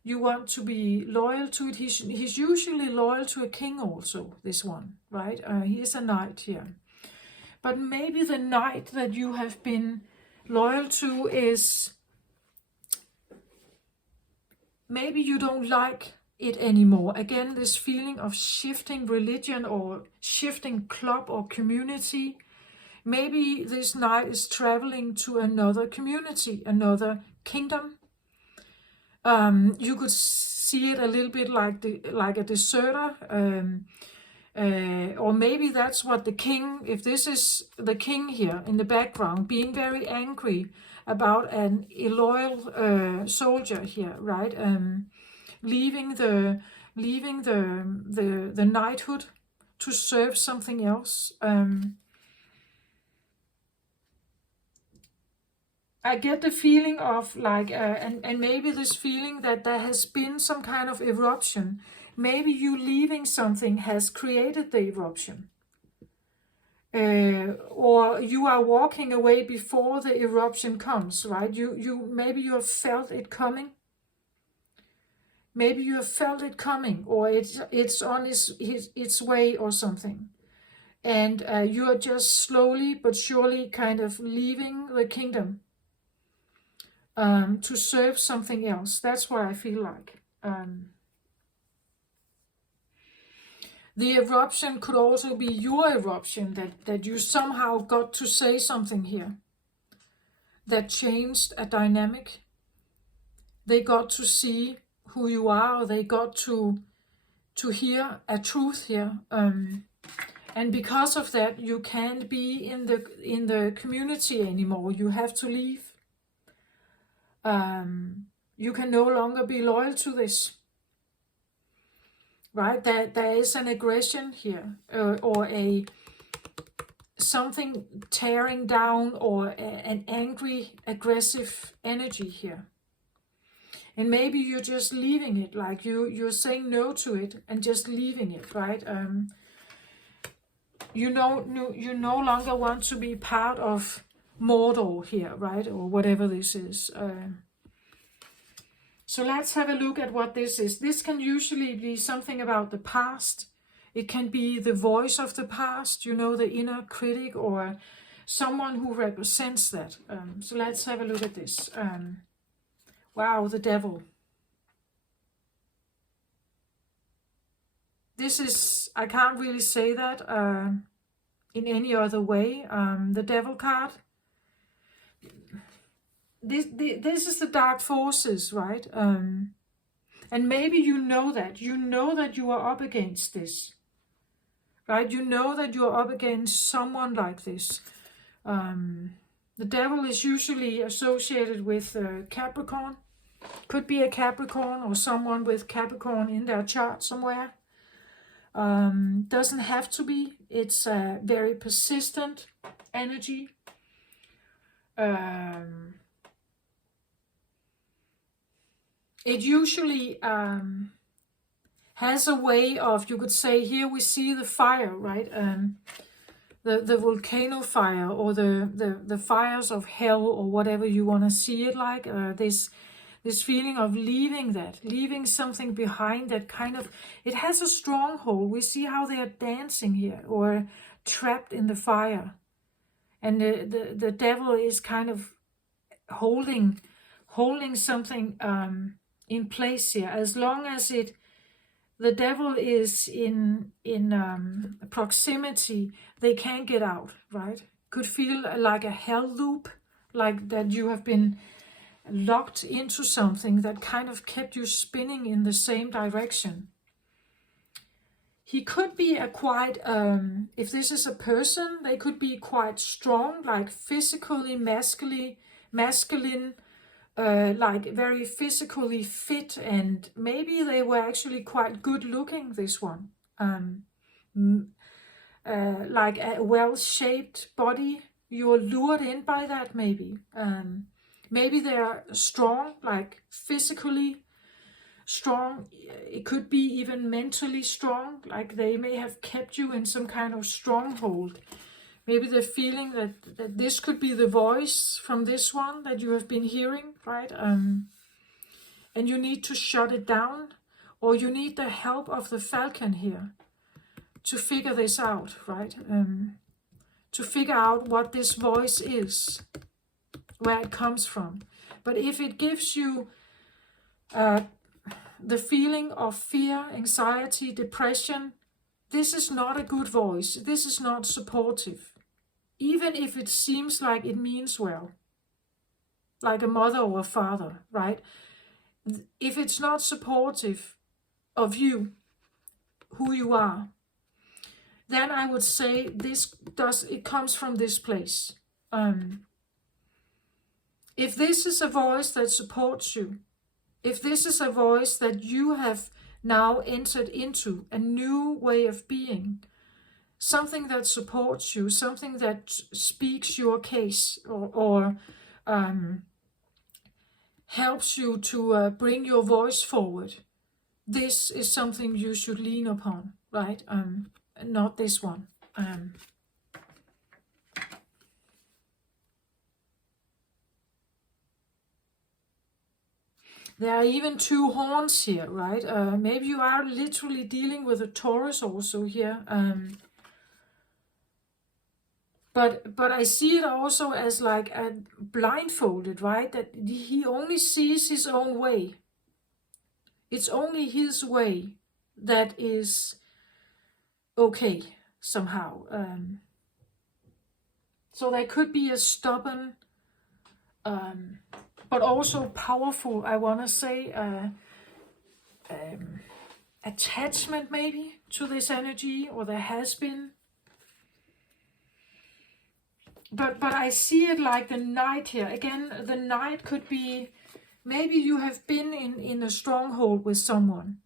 You want to be loyal to it. He's usually loyal to a king also, this one, right? He is a knight here. But maybe the knight that you have been loyal to is, maybe you don't like it anymore. Again, this feeling of shifting religion or shifting club or community. Maybe this knight is traveling to another community, another kingdom. You could see it a little bit like a deserter, or maybe that's what the king, if this is the king here in the background, being very angry about an illoyal soldier here, right? Leaving the knighthood to serve something else. I get the feeling of like, and maybe this feeling that there has been some kind of eruption. Maybe you leaving something has created the eruption. Or you are walking away before the eruption comes, right? Maybe you have felt it coming. Maybe you have felt it coming, or it's on its way or something. And you are just slowly but surely kind of leaving the kingdom to serve something else. That's what I feel like. The eruption could also be your eruption, that you somehow got to say something here that changed a dynamic. They got to see who you are, or they got to hear a truth here. And because of that, you can't be in the community anymore. You have to leave. You can no longer be loyal to this. Right? There is an aggression here, or something tearing down, or an angry, aggressive energy here. And maybe you're just leaving it, like you're saying no to it and just leaving it, right? You no longer want to be part of Mordor here, right? Or whatever this is. So let's have a look at what this is. This can usually be something about the past. It can be the voice of the past, you know, the inner critic, or someone who represents that. So let's have a look at this. Wow, the devil. This is, I can't really say that in any other way. The devil card. This is the dark forces, right? And maybe you know that you are up against this, right? You know that you are up against someone like this. The devil is usually associated with Capricorn. Could be a Capricorn or someone with Capricorn in their chart somewhere. Doesn't have to be. It's a very persistent energy. It usually has a way of, you could say, here we see the fire, right? The volcano fire, or the fires of hell, or whatever you want to see it like. This feeling of leaving something behind that kind of, it has a stronghold. We see how they are dancing here, or trapped in the fire. And the devil is kind of holding something in place here. As long as the devil is in proximity, they can't get out, right? Could feel like a hell loop, like that you have been locked into something that kind of kept you spinning in the same direction. He could be a quite, if this is a person, they could be quite strong, like physically masculine, like very physically fit, and maybe they were actually quite good looking, this one. Like a well-shaped body. You're lured in by that, maybe. Maybe they're strong, like physically strong. It could be even mentally strong, like they may have kept you in some kind of stronghold. Maybe the feeling that this could be the voice from this one that you have been hearing, right? And you need to shut it down, or you need the help of the falcon here to figure this out, right? To figure out what this voice is, where it comes from. But if it gives you the feeling of fear, anxiety, depression, this is not a good voice. This is not supportive. Even if it seems like it means well, like a mother or a father, right? if it's not supportive of you, who you are, then I would say it comes from this place. If this is a voice that supports you, if this is a voice that you have now entered into, a new way of being, something that supports you, something that speaks your case, or helps you to bring your voice forward, this is something you should lean upon, right? Not this one. There are even two horns here, right? Maybe you are literally dealing with a Taurus also here. But I see it also as like a blindfolded, right? That he only sees his own way. It's only his way that is okay somehow. So there could be a stubborn, but also powerful, I want to say, attachment maybe to this energy, or there has been. But I see it like the Knight here. Again, the Knight could be, maybe you have been in a stronghold with someone.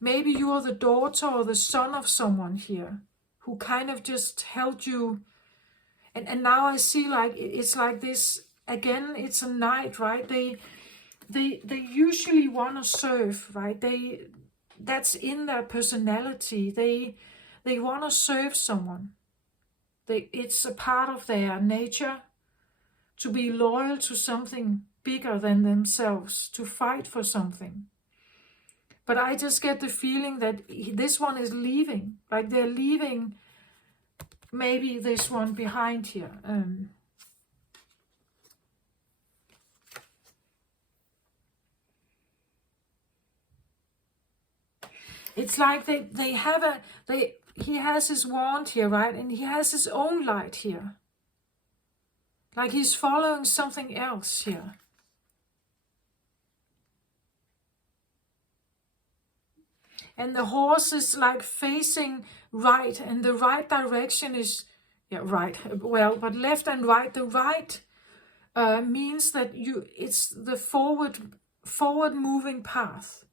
Maybe you are the daughter or the son of someone here who kind of just held you. And now I see like it's like this, again, it's a Knight, right? They usually want to serve, right? That's in their personality. They want to serve someone. It's a part of their nature to be loyal to something bigger than themselves, to fight for something. But I just get the feeling that this one is leaving, like they're leaving maybe this one behind here. It's like he has his wand here, right? And he has his own light here. Like he's following something else here. And the horse is like facing right, and the right direction is, right, well, but left and right. The right means that it's the forward moving path.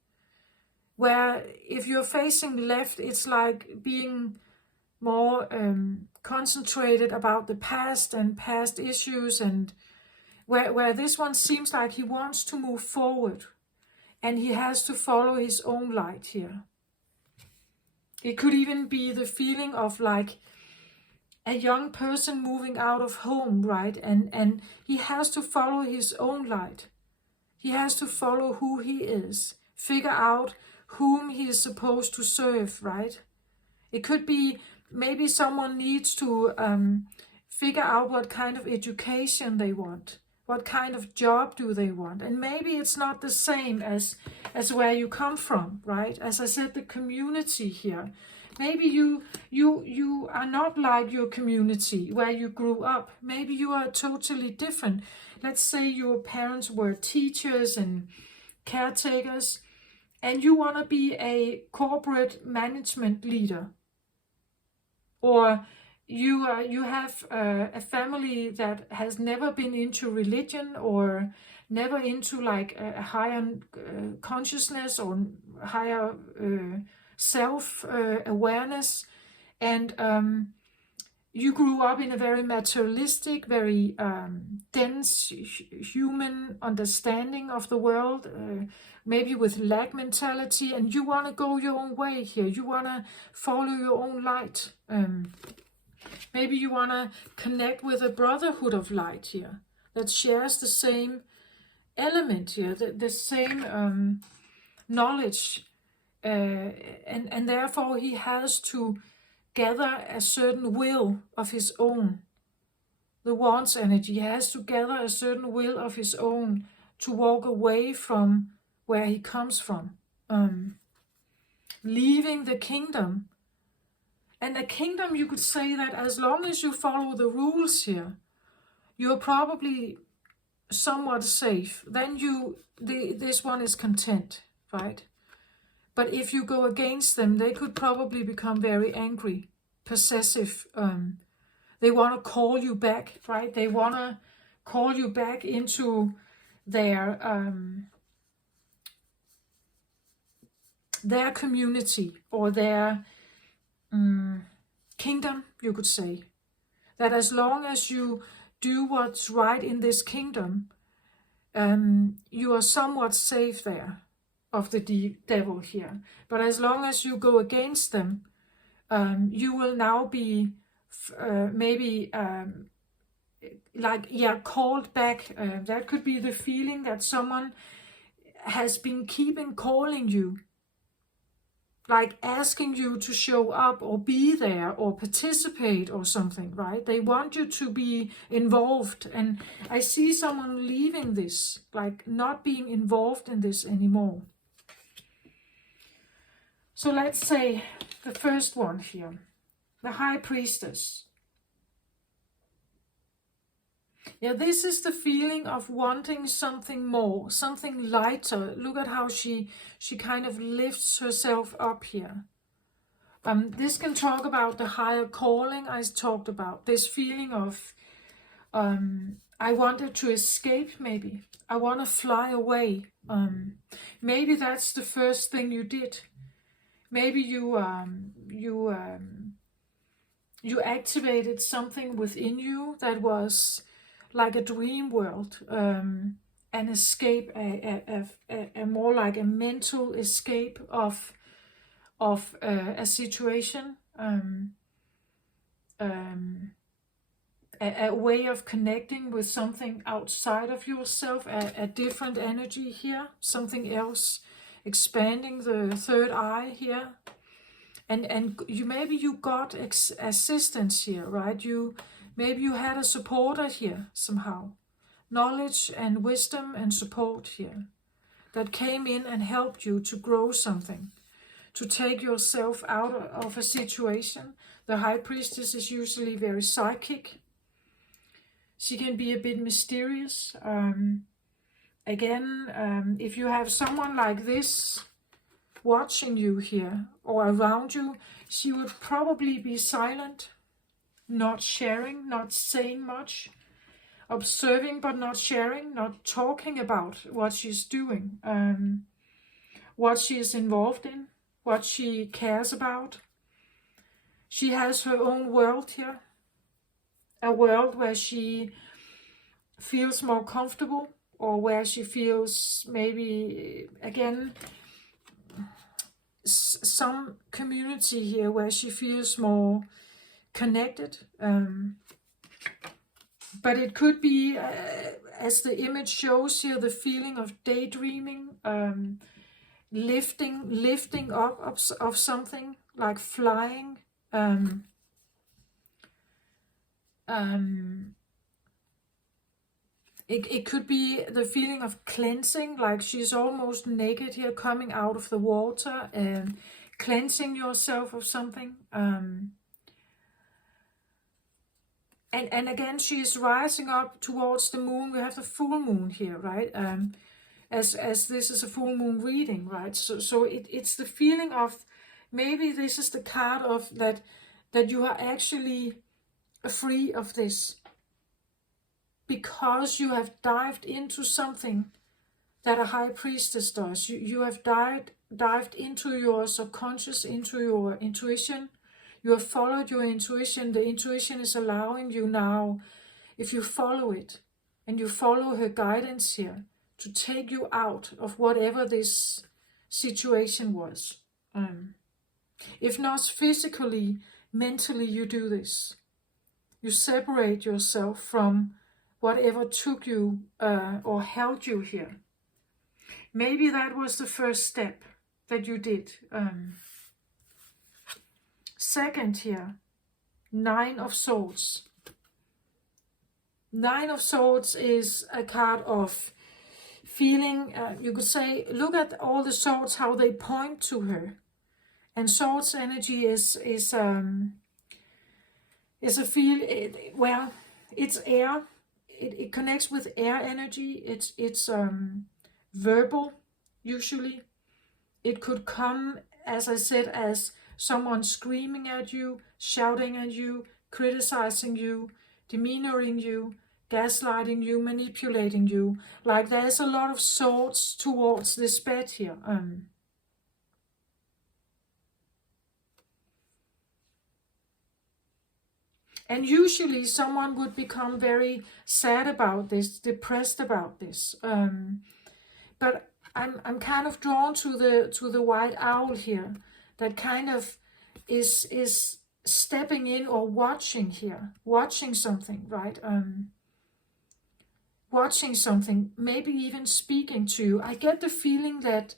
Where if you're facing left, it's like being more concentrated about the past and past issues, and where this one seems like he wants to move forward and he has to follow his own light here. It could even be the feeling of like a young person moving out of home, right? And he has to follow his own light. He has to follow who he is, figure out whom he is supposed to serve, right? It could be maybe someone needs to figure out what kind of education they want. What kind of job do they want? And maybe it's not the same as where you come from, right? As I said, the community here. Maybe you are not like your community where you grew up. Maybe you are totally different. Let's say your parents were teachers and caretakers, and you want to be a corporate management leader. Or you have a family that has never been into religion, or never into like a higher consciousness or higher self-awareness, and you grew up in a very materialistic, very dense human understanding of the world, maybe with lack mentality, and you want to go your own way here. You want to follow your own light. Maybe you want to connect with a brotherhood of light here that shares the same element here, the same knowledge, and therefore he has to gather a certain will of his own. The wand's energy, he has to gather a certain will of his own to walk away from where he comes from, leaving the kingdom. And a kingdom, you could say that as long as you follow the rules here, you're probably somewhat safe, then this one is content, right? But if you go against them, they could probably become very angry, possessive. They want to call you back, right? They want to call you back into their community or their kingdom, you could say. That as long as you do what's right in this kingdom, you are somewhat safe there of the devil here. But as long as you go against them, you will now be maybe called back. That could be the feeling that someone has been keeping calling you, like asking you to show up or be there or participate or something, right? They want you to be involved. And I see someone leaving this, like not being involved in this anymore. So let's say the first one here, the High Priestess. Yeah, this is the feeling of wanting something more, something lighter. Look at how she kind of lifts herself up here. This can talk about the higher calling I talked about. This feeling of, I wanted to escape maybe. I want to fly away. Maybe that's the first thing you did. Maybe you activated something within you that was like a dream world, an escape, a more like a mental escape of a situation, a way of connecting with something outside of yourself, a different energy here, something else, expanding the third eye here. And maybe you got assistance here, right? Maybe you had a supporter here somehow. Knowledge and wisdom and support here that came in and helped you to grow something, to take yourself out of a situation. The High Priestess is usually very psychic. She can be a bit mysterious. If you have someone like this watching you here or around you, she would probably be silent, not sharing, not saying much, observing but not sharing, not talking about what she's doing, what she is involved in, what she cares about. She has her own world here, a world where she feels more comfortable, or where she feels maybe, again, some community here where she feels more connected. But it could be, as the image shows here, the feeling of daydreaming, lifting up of something, like flying. It could be the feeling of cleansing, like she's almost naked here, coming out of the water and cleansing yourself of something. And again, she is rising up towards the moon. We have the full moon here, right? As this is a full moon reading, right? So it's the feeling of, maybe this is the card of that you are actually free of this, because you have dived into something that a High Priestess does. You have dived into your subconscious, into your intuition. You have followed your intuition. The intuition is allowing you now, if you follow it, and you follow her guidance here, to take you out of whatever this situation was. If not physically, mentally you do this. You separate yourself from whatever took you or held you here. Maybe that was the first step that you did. Second here, Nine of Swords. Nine of Swords is a card of feeling, you could say, look at all the swords, how they point to her. And swords energy is a feel, well, it's air. it connects with air energy. It's verbal, usually. It could come, as I said, as someone screaming at you, shouting at you, criticizing you, demeanoring you, gaslighting you, manipulating you. Like there's a lot of swords towards this bed here. And usually someone would become very sad about this, depressed about this. But I'm kind of drawn to the white owl here, that kind of is stepping in or watching here, watching something, right? Watching something, maybe even speaking to you. I get the feeling that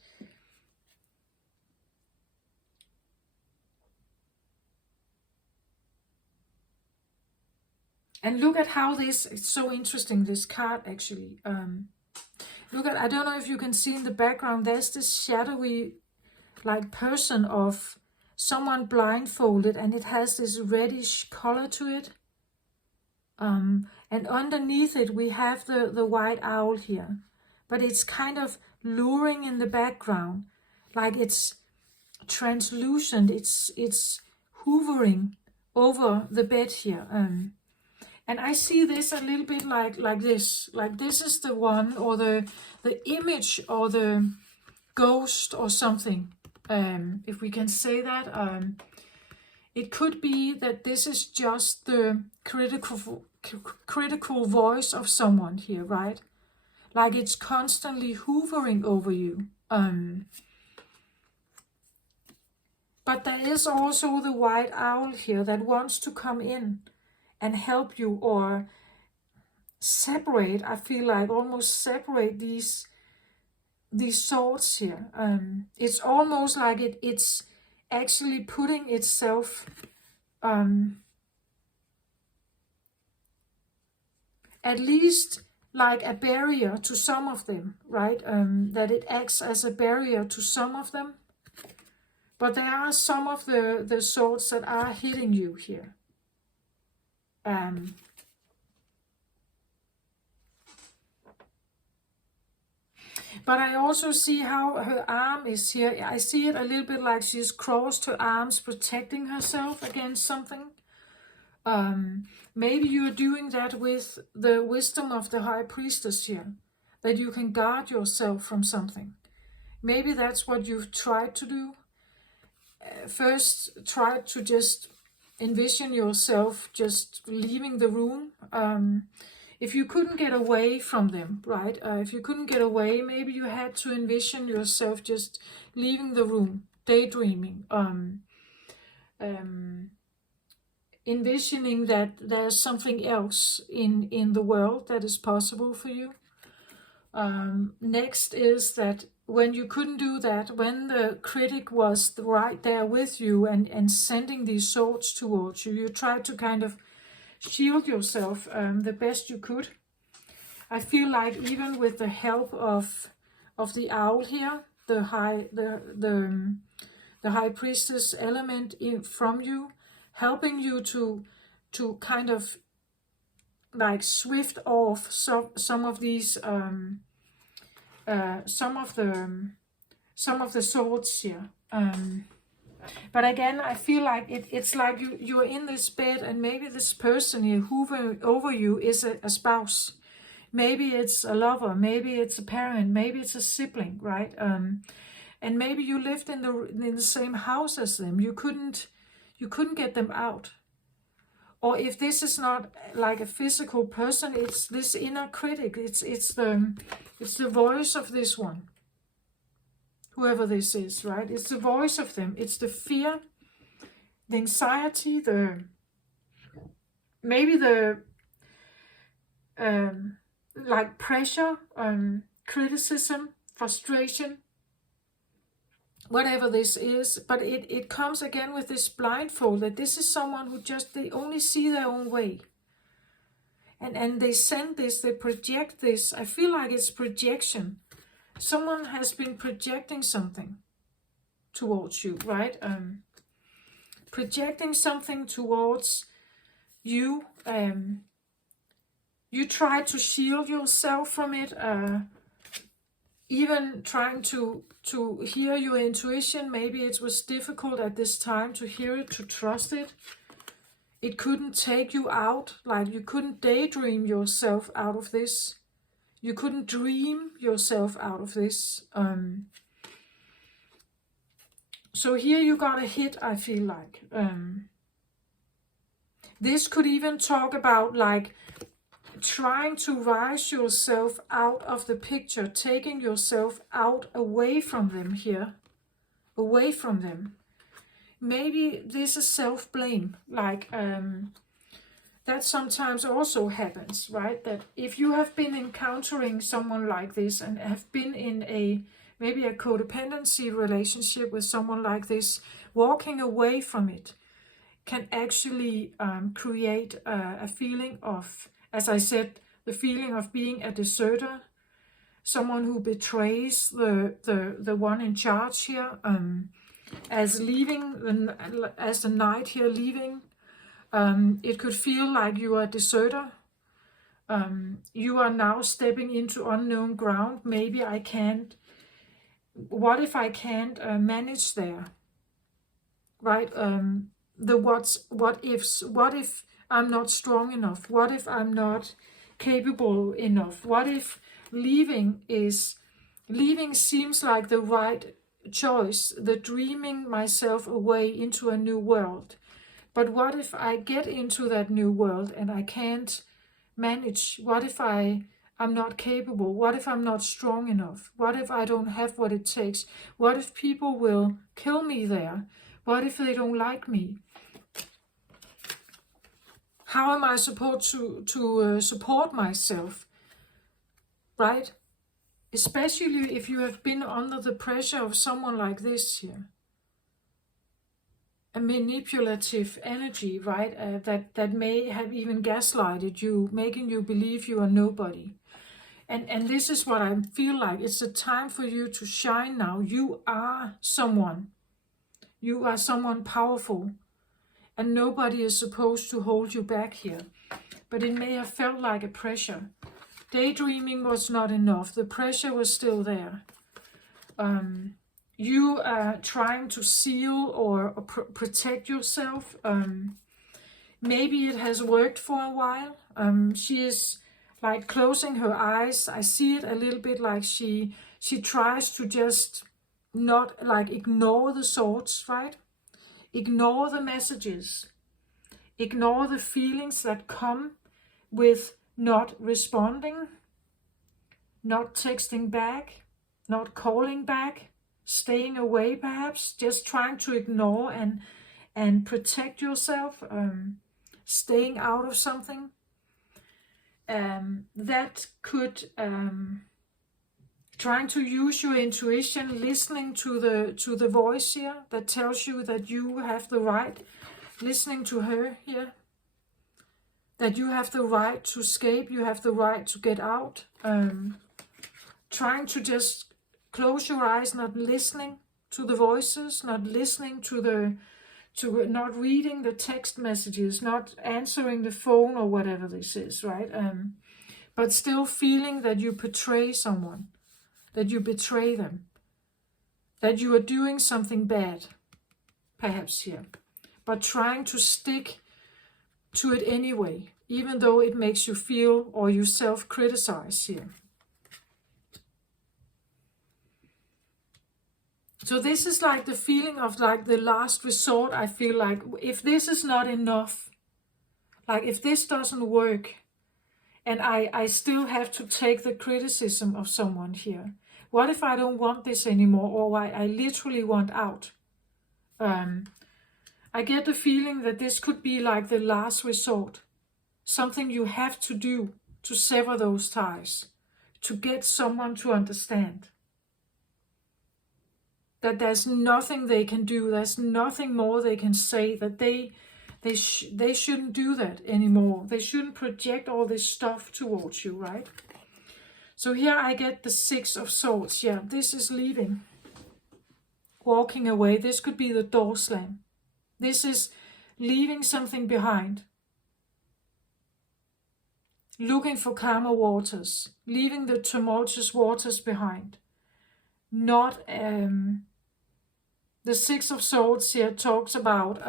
and look at how this, it's so interesting, this card actually. Look at, I don't know if you can see in the background, there's this shadowy like person of someone blindfolded, and it has this reddish color to it. And underneath it we have the white owl here. But it's kind of luring in the background, like it's translucent, it's hovering over the bed here. And I see this a little bit like this. Like this is the one, or the image, or the ghost, or something. If we can say that. It could be that this is just the critical voice of someone here, right? Like it's constantly hovering over you. But there is also the white owl here that wants to come in and help you, or separate, I feel like almost separate these swords here. It's almost like it's actually putting itself at least like a barrier to some of them, right? That it acts as a barrier to some of them. But there are some of the swords that are hitting you here. But I also see how her arm is here. I see it a little bit like she's crossed her arms, protecting herself against something. Maybe you're doing that with the wisdom of the High Priestess here, that you can guard yourself from something. Maybe that's what you've tried to do. First, try to just envision yourself just leaving the room. If you couldn't get away from them, right? If you couldn't get away, maybe you had to envision yourself just leaving the room, daydreaming, envisioning that there's something else in the world that is possible for you. Next is that when you couldn't do that, when the critic was right there with you and sending these swords towards you, you tried to kind of shield yourself the best you could. I feel like even with the help of the owl here, the high priestess element from you, helping you to kind of like swift off some of these some of the swords here. But again, I feel like it's like you're in this bed, and maybe this person here hovering over you is a spouse. Maybe it's a lover, maybe it's a parent, maybe it's a sibling, right? And maybe you lived in the same house as them. You couldn't get them out. Or if this is not like a physical person, it's this inner critic. It's the voice of this one. Whoever this is, right? It's the voice of them. It's the fear, the anxiety, maybe the like pressure, criticism, frustration, whatever this is. But it comes again with this blindfold, that this is someone who just, they only see their own way. And they send this, they project this. I feel like it's projection. Someone has been projecting something towards you, right? Projecting something towards you, You try to shield yourself from it, even trying to hear your intuition. Maybe it was difficult at this time to hear it, to trust it. It couldn't take you out, like you couldn't daydream yourself out of this. You couldn't dream yourself out of this. So here you got a hit, I feel like. This could even talk about like trying to rise yourself out of the picture, taking yourself out, away from them here, away from them. Maybe this is self-blame, like that sometimes also happens, right? That if you have been encountering someone like this and have been in maybe a codependency relationship with someone like this, walking away from it can actually create a feeling of, as I said, the feeling of being a deserter, someone who betrays the one in charge here, as leaving, as the knight here leaving. It could feel like you are a deserter. You are now stepping into unknown ground. Maybe I can't, what if I can't manage there, right? The what ifs. What if I'm not strong enough? What if I'm not capable enough? What if leaving seems like the right choice, the dreaming myself away into a new world? But what if I get into that new world and I can't manage? What if I'm not capable? What if I'm not strong enough? What if I don't have what it takes? What if people will kill me there? What if they don't like me? How am I supposed to support myself, right? Especially if you have been under the pressure of someone like this here. A manipulative energy, right? That may have even gaslighted you, making you believe you are nobody. And this is what I feel like. It's a time for you to shine now. You are someone. You are someone powerful. And nobody is supposed to hold you back here. But it may have felt like a pressure. Daydreaming was not enough. The pressure was still there. You are trying to seal or protect yourself. Maybe it has worked for a while. She is like closing her eyes. I see it a little bit like she tries to just not like ignore the thoughts, right? Ignore the messages. Ignore the feelings that come with not responding, not texting back, not calling back, staying away perhaps, just trying to ignore and protect yourself, staying out of something. That could, trying to use your intuition, listening to the voice here that tells you that you have the right, listening to her here, that you have the right to escape, you have the right to get out. Trying to just close your eyes, not listening to the voices, not listening to not reading the text messages, not answering the phone or whatever this is, right? But still feeling that you betray someone, that you betray them, that you are doing something bad, perhaps here, but trying to stick to it anyway, even though it makes you feel or you self-criticize here. So this is like the feeling of like the last resort. I feel like if this is not enough, like if this doesn't work, and I still have to take the criticism of someone here. What if I don't want this anymore, or I literally want out? I get the feeling that this could be like the last resort. Something you have to do to sever those ties, to get someone to understand. That there's nothing they can do, there's nothing more they can say, that they shouldn't do that anymore. They shouldn't project all this stuff towards you, right? So here I get the Six of Swords. Yeah, this is leaving. Walking away. This could be the door slam. This is leaving something behind. looking for calmer waters, leaving the tumultuous waters behind. Not, the Six of Swords here talks about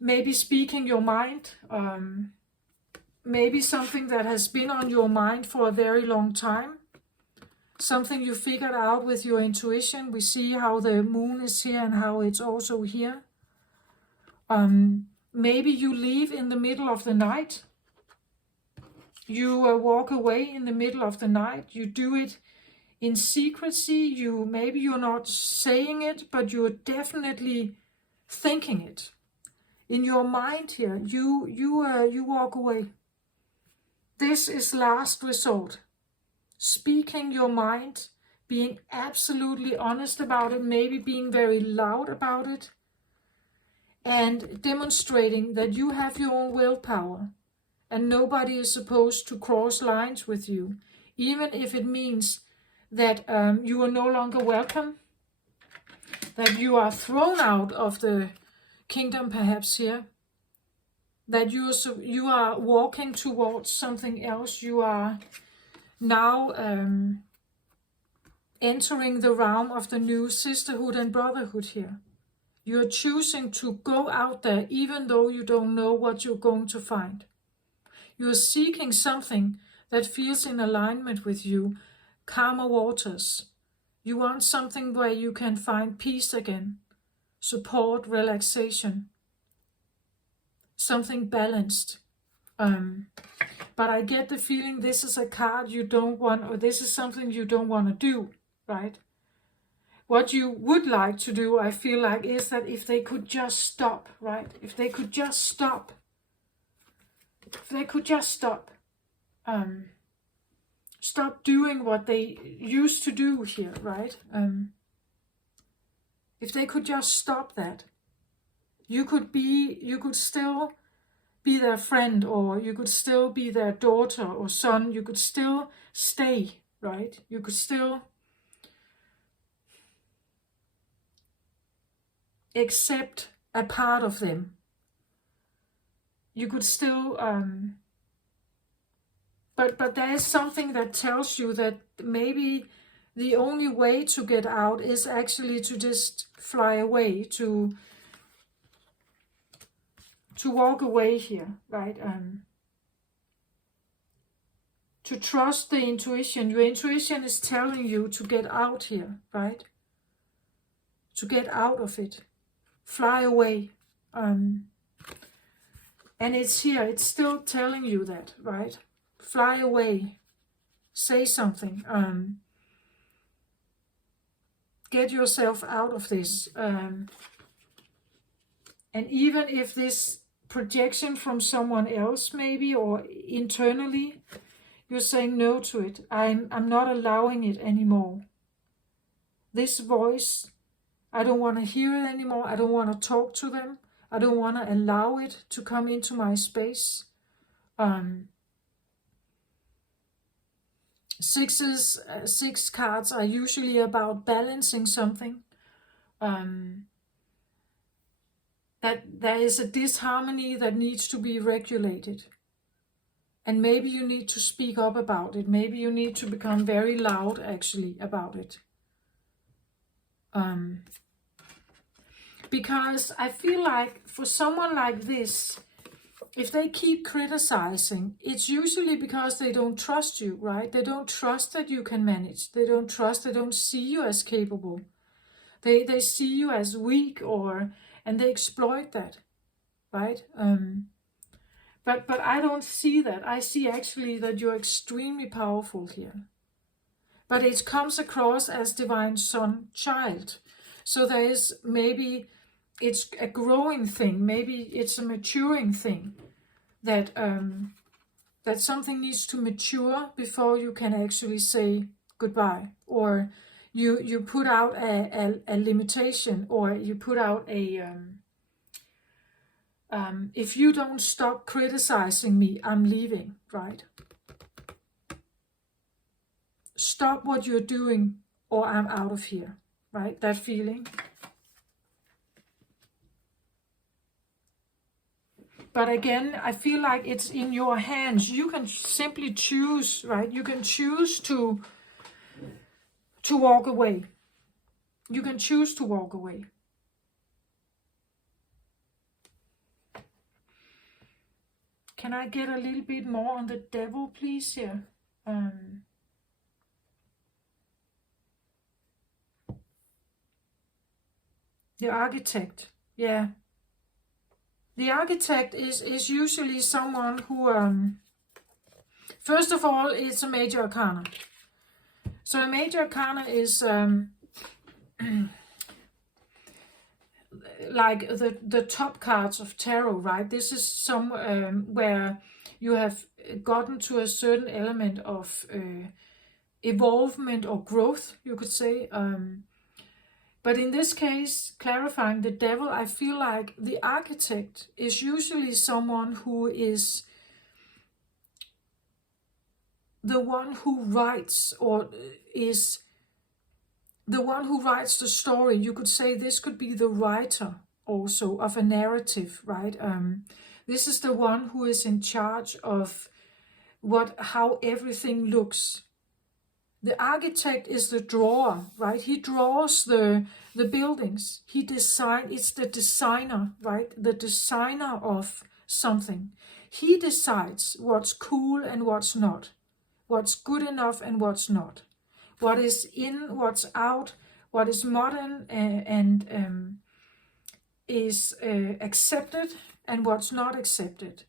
maybe speaking your mind, maybe something that has been on your mind for a very long time, something you figured out with your intuition. We see how the moon is here and how it's also here. Maybe you leave in the middle of the night. You walk away in the middle of the night. You do it in secrecy. Maybe you're not saying it, but you're definitely thinking it. In your mind here, you walk away. This is last resort. Speaking your mind, being absolutely honest about it, maybe being very loud about it, and demonstrating that you have your own willpower and nobody is supposed to cross lines with you, even if it means that you are no longer welcome, that you are thrown out of the kingdom perhaps here, that you are walking towards something else. You are now entering the realm of the new sisterhood and brotherhood here. You're choosing to go out there even though you don't know what you're going to find. You're seeking something that feels in alignment with you, calmer waters. You want something where you can find peace again, support, relaxation, something balanced. But I get the feeling this is a card you don't want, or this is something you don't want to do, right? What you would like to do, I feel like, is that if they could just stop, right? If they could just stop. If they could just stop. Stop doing what they used to do here, right? If they could just stop that. You could still be their friend, or you could still be their daughter or son. You could still stay, right? You could still accept a part of them. You could still, but there is something that tells you that maybe the only way to get out is actually to just fly away, to walk away here, right? To trust the intuition. Your intuition is telling you to get out here, right? To get out of it. Fly away. And it's here. It's still telling you that, right? Fly away. Say something. Get yourself out of this. And even if this projection from someone else maybe, or internally, you're saying no to it. I'm not allowing it anymore. This voice, I don't want to hear it anymore. I don't want to talk to them. I don't want to allow it to come into my space. Six cards are usually about balancing something. That there is a disharmony that needs to be regulated. And maybe you need to speak up about it. Maybe you need to become very loud, actually, about it. Because I feel like for someone like this, if they keep criticizing, it's usually because they don't trust you, right? They don't trust that you can manage. They don't see you as capable. They see you as weak, and they exploit that, right? But I don't see that. I see actually that you're extremely powerful here. But it comes across as divine son child. So there is, maybe it's a growing thing. Maybe it's a maturing thing. That that something needs to mature before you can actually say goodbye. Or you put out a limitation, or you put out a... if you don't stop criticizing me, I'm leaving, right? Stop what you're doing, or I'm out of here, right? That feeling. But again, I feel like it's in your hands. You can simply choose, right? You can choose to walk away. You can choose to walk away. Can I get a little bit more on the devil, please, here? The architect, yeah. The architect is usually someone who, first of all, it's a major arcana. So a major arcana is like the top cards of tarot, right? This is some where you have gotten to a certain element of evolvement or growth, you could say. But in this case, clarifying the devil, I feel like the architect is usually someone who is the one who writes, or is the one who writes the story. You could say this could be the writer also of a narrative, right? This is the one who is in charge of how everything looks. The architect is the drawer, right? He draws the buildings. It's the designer, right? The designer of something. He decides what's cool and what's not. What's good enough and what's not. What is in, what's out, what is modern and is accepted and what's not accepted.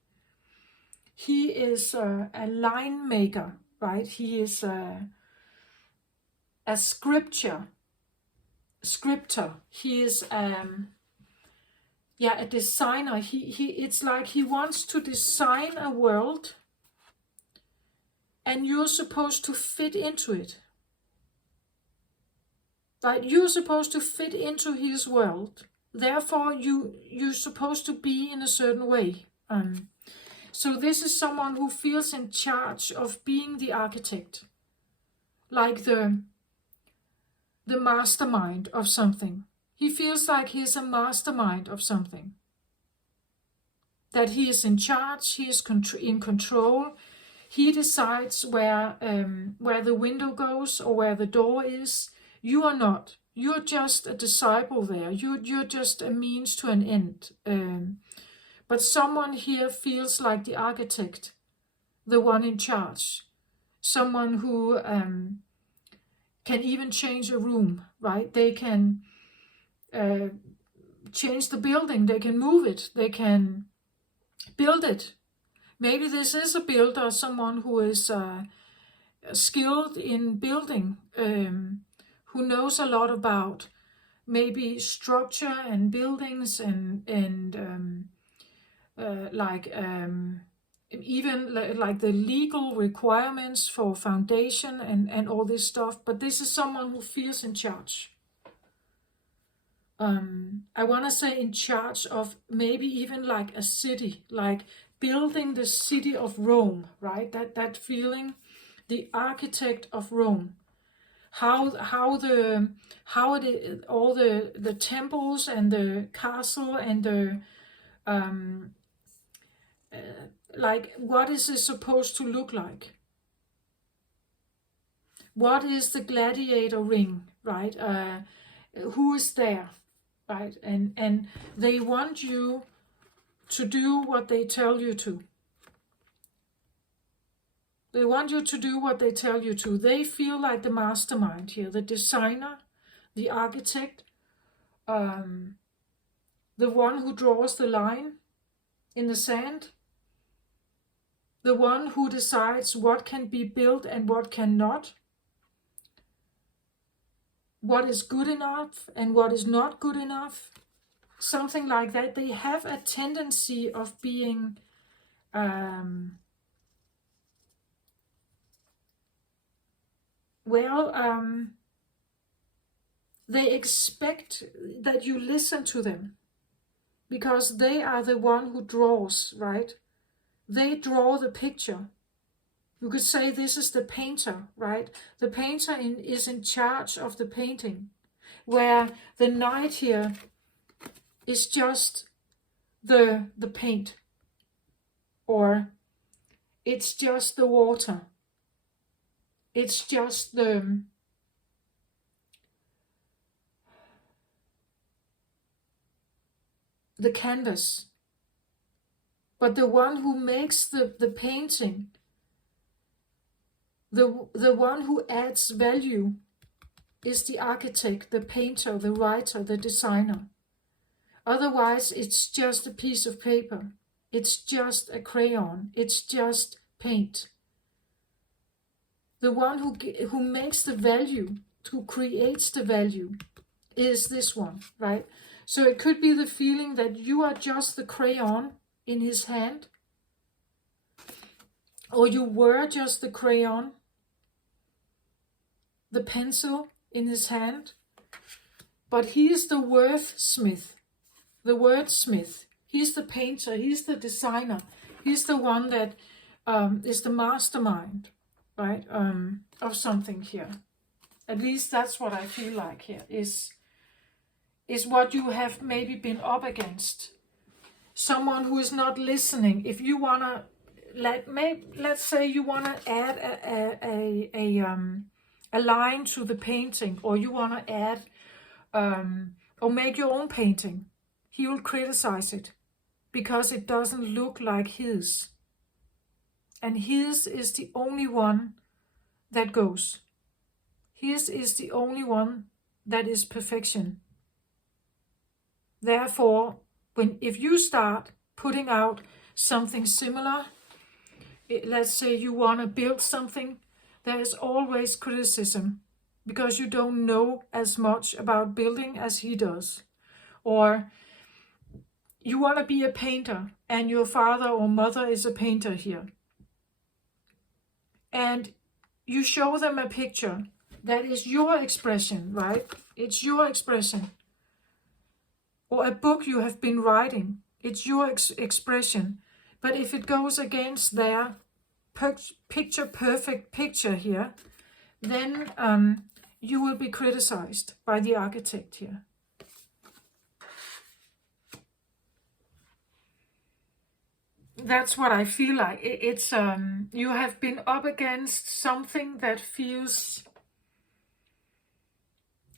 He is a line maker, right? He is a scriptor. He is a designer. It's like he wants to design a world, and you're supposed to fit into it. Right? You're supposed to fit into his world. Therefore, you're supposed to be in a certain way. So this is someone who feels in charge of being the architect, like the mastermind of something. He feels like he's a mastermind of something. That he is in charge, he is in control. He decides where the window goes or where the door is. You are not. You're just a disciple there. You're just a means to an end. But someone here feels like the architect, the one in charge. Someone who can even change a room, right? They can change the building. They can move it. They can build it. Maybe this is a builder, someone who is skilled in building, who knows a lot about maybe structure and buildings and even like the legal requirements for foundation and all this stuff. But this is someone who feels in charge. I want to say in charge of maybe even like a city, like building the city of Rome, right? That feeling, the architect of Rome. How all the temples and the castle and the like, what is it supposed to look like? What is the gladiator ring, right? Who is there, right? And they want you to do what they tell you to. They want you to do what they tell you to. They feel like the mastermind here, the designer, the architect, the one who draws the line in the sand, the one who decides what can be built and what cannot, what is good enough and what is not good enough, something like that. They have a tendency of being they expect that you listen to them because they are the one who draws, right? They draw the picture. You could say this is the painter, right? The painter is in charge of the painting, where the knight here is just the paint. or it's just the water, it's just the canvas. But the one who makes the painting, the one who adds value, is the architect, the painter, the writer, the designer. Otherwise, it's just a piece of paper. It's just a crayon. It's just paint. The one who makes the value, who creates the value, is this one, right? So it could be the feeling that you are just the crayon in his hand, or you were just the crayon, the pencil in his hand, but he is the wordsmith, the wordsmith. He's the painter, he's the designer, he's the one that is the mastermind, right, of something here. At least that's what I feel like here, is what you have maybe been up against. Someone who is not listening. If you want to, let's say you want to add a line to the painting, or you want to add or make your own painting, he will criticize it because it doesn't look like his. And his is the only one that goes. His is the only one that is perfection. Therefore, if you start putting out something similar, let's say you want to build something, there is always criticism because you don't know as much about building as he does. Or you want to be a painter and your father or mother is a painter here. And you show them a picture that is your expression, right? It's your expression. Or a book you have been writing, it's your expression. But if it goes against their picture perfect picture here, then you will be criticized by the architect here. That's what I feel like. It's you have been up against something that feels,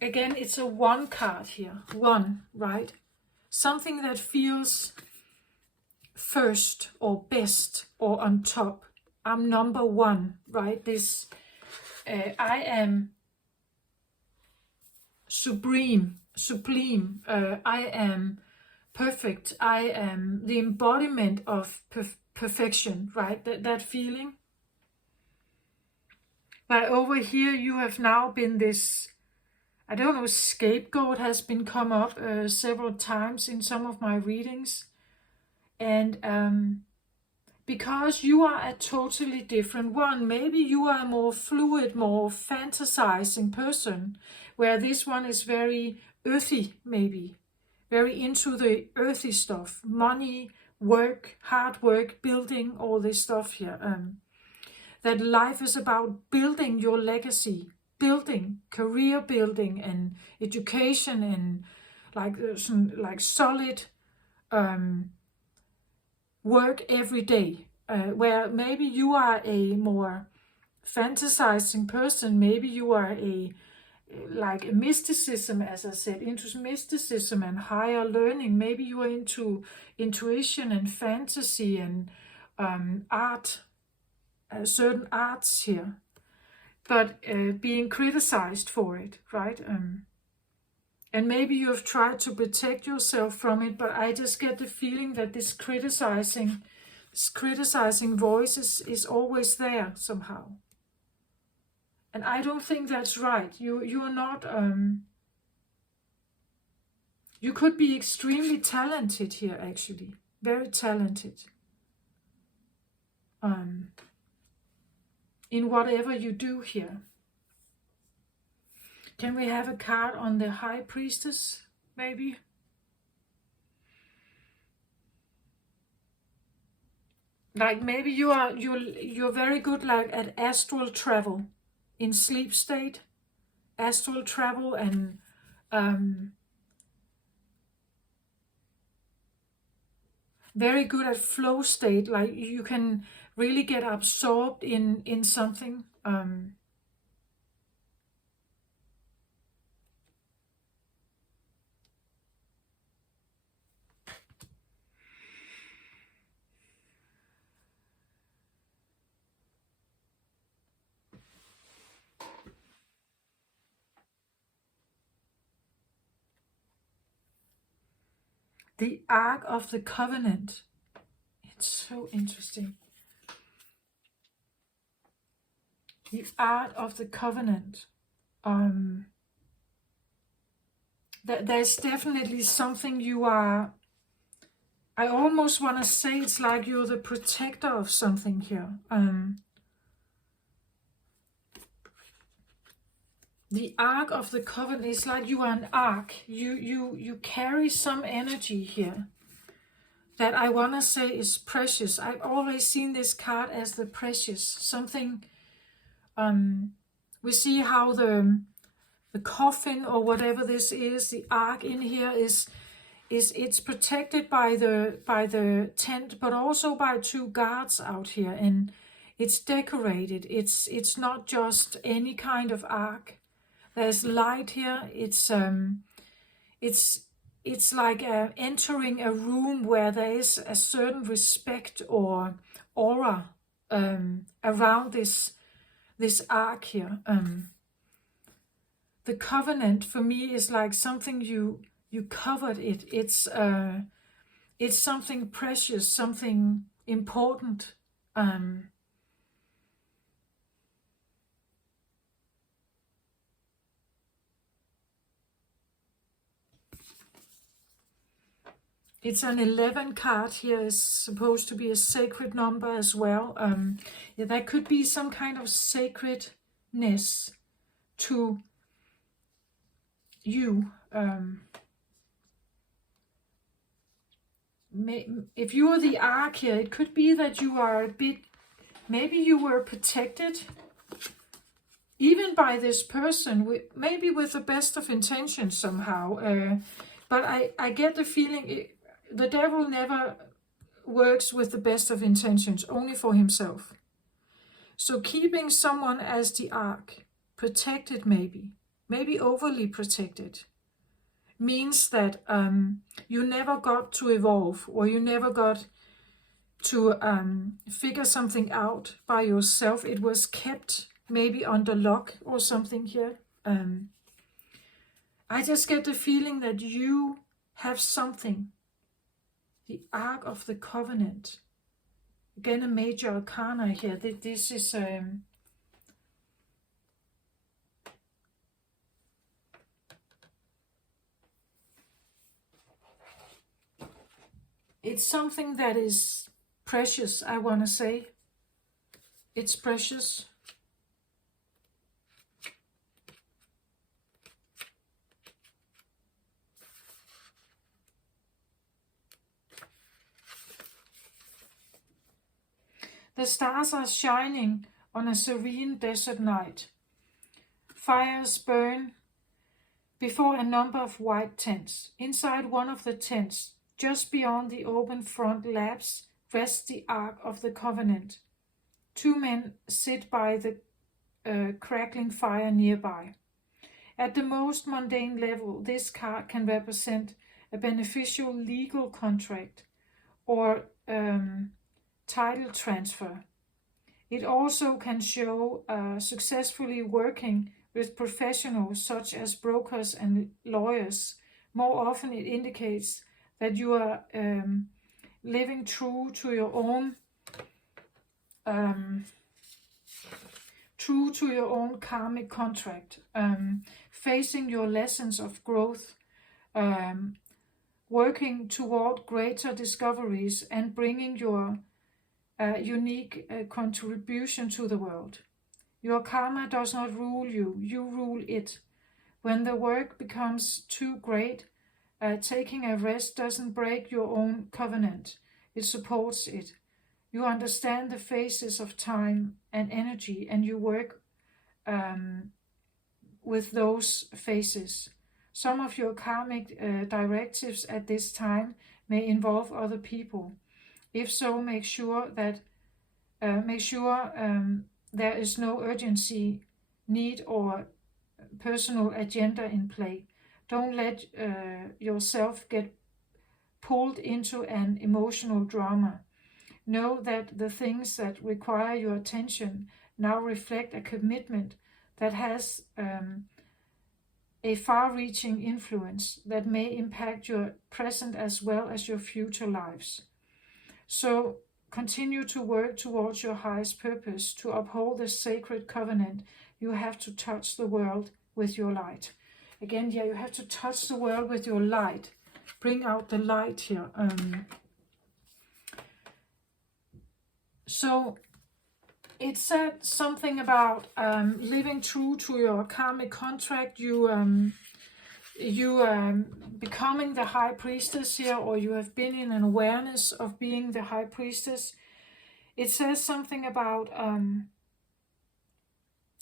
again, it's a one card here, one, right? Something that feels first or best or on top. I'm number one, right? This, I am supreme, I am perfect, I am the embodiment of perfection, right? That feeling. But over here you have now been this, I don't know, scapegoat has been come up several times in some of my readings. And because you are a totally different one, maybe you are a more fluid, more fantasizing person, where this one is very earthy, maybe. Very into the earthy stuff. Money, work, hard work, building, all this stuff here. That life is about building your legacy. Building, career building and education and like solid work every day, where maybe you are a more fantasizing person, maybe you are like a mysticism, as I said, into mysticism and higher learning, maybe you are into intuition and fantasy and art, certain arts here, but being criticized for it, right? And maybe you have tried to protect yourself from it, but I just get the feeling that this criticizing voice is always there somehow. And I don't think that's right. You are not, you could be extremely talented here, actually. Very talented. In whatever you do here. Can we have a card on the High Priestess, maybe? Like maybe you're very good like at astral travel, in sleep state, astral travel, and very good at flow state, like you can really get absorbed in something. The Ark of the Covenant. It's so interesting. The Ark of the Covenant. There's definitely something you are. I almost want to say it's like you're the protector of something here. The Ark of the Covenant is like you are an ark. You carry some energy here that I want to say is precious. I've always seen this card as the precious. Something, we see how the coffin or whatever this is, the ark in here is it's protected by the tent, but also by 2 guards out here, and it's decorated. It's not just any kind of ark. There's light here. It's like entering a room where there is a certain respect or aura around this ark here. The covenant for me is like something you covered it. It's something precious, something important. It's an 11 card here. Is supposed to be a sacred number as well. Yeah, there could be some kind of sacredness to you. If you are the ark here, it could be that you are a bit, maybe you were protected even by this person, maybe with the best of intentions somehow. But I get the feeling the devil never works with the best of intentions, only for himself. So keeping someone as the ark, protected maybe overly protected, means that you never got to evolve, or you never got to figure something out by yourself. It was kept maybe under lock or something here. I just get the feeling that you have something. The Ark of the Covenant. Again, a major arcana here. This is it's something that is precious, I want to say. It's precious. The stars are shining on a serene desert night. Fires burn before a number of white tents. Inside one of the tents, just beyond the open front labs, rests the Ark of the Covenant. 2 men sit by the crackling fire nearby. At the most mundane level, this card can represent a beneficial legal contract or title transfer. It also can show successfully working with professionals such as brokers and lawyers. More often it indicates that you are living true to your own karmic contract, facing your lessons of growth, working toward greater discoveries, and bringing your unique contribution to the world. Your karma does not rule you, you rule it. When the work becomes too great, taking a rest doesn't break your own covenant, it supports it. You understand the phases of time and energy, and you work with those phases. Some of your karmic directives at this time may involve other people. If so, make sure there is no urgency, need, or personal agenda in play. Don't let yourself get pulled into an emotional drama. Know that the things that require your attention now reflect a commitment that has a far-reaching influence that may impact your present as well as your future lives. So continue to work towards your highest purpose, to uphold the sacred covenant. You have to touch the world with your light. Again, yeah, you have to touch the world with your light. Bring out the light here. So it said something about living true to your karmic contract. You becoming the high priestess here, or you have been in an awareness of being the high priestess. It says something about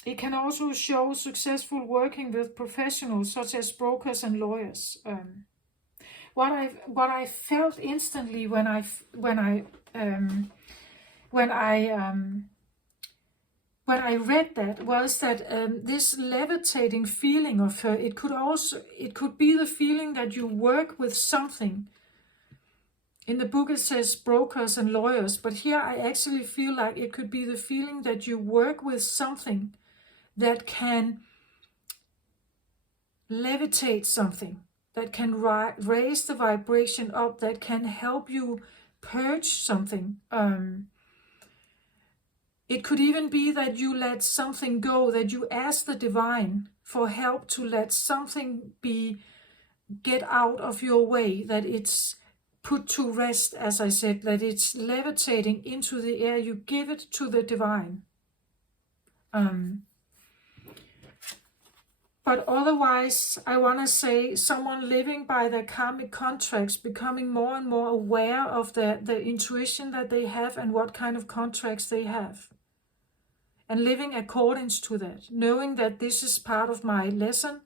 it can also show successful working with professionals such as brokers and lawyers. What I felt instantly when I read that was that this levitating feeling of her, it could be the feeling that you work with something. In the book it says brokers and lawyers, but here I actually feel like it could be the feeling that you work with something that can levitate something, that can raise the vibration up, that can help you purge something. It could even be that you let something go, that you ask the divine for help to let something get out of your way, that it's put to rest, as I said, that it's levitating into the air. You give it to the divine. But otherwise, I want to say someone living by their karmic contracts, becoming more and more aware of the intuition that they have and what kind of contracts they have. And living according to that, knowing that this is part of my lesson,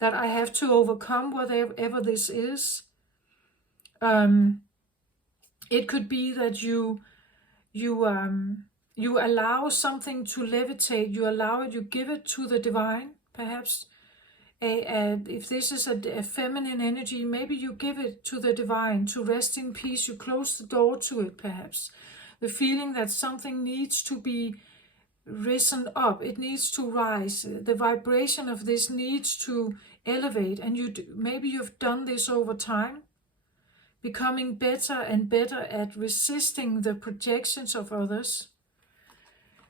that I have to overcome whatever this is. It could be that you allow something to levitate, you allow it, you give it to the divine, perhaps. If this is a feminine energy, maybe you give it to the divine to rest in peace, you close the door to it, perhaps. The feeling that something needs to be risen up, it needs to rise, the vibration of this needs to elevate, and maybe you've done this over time, becoming better and better at resisting the projections of others,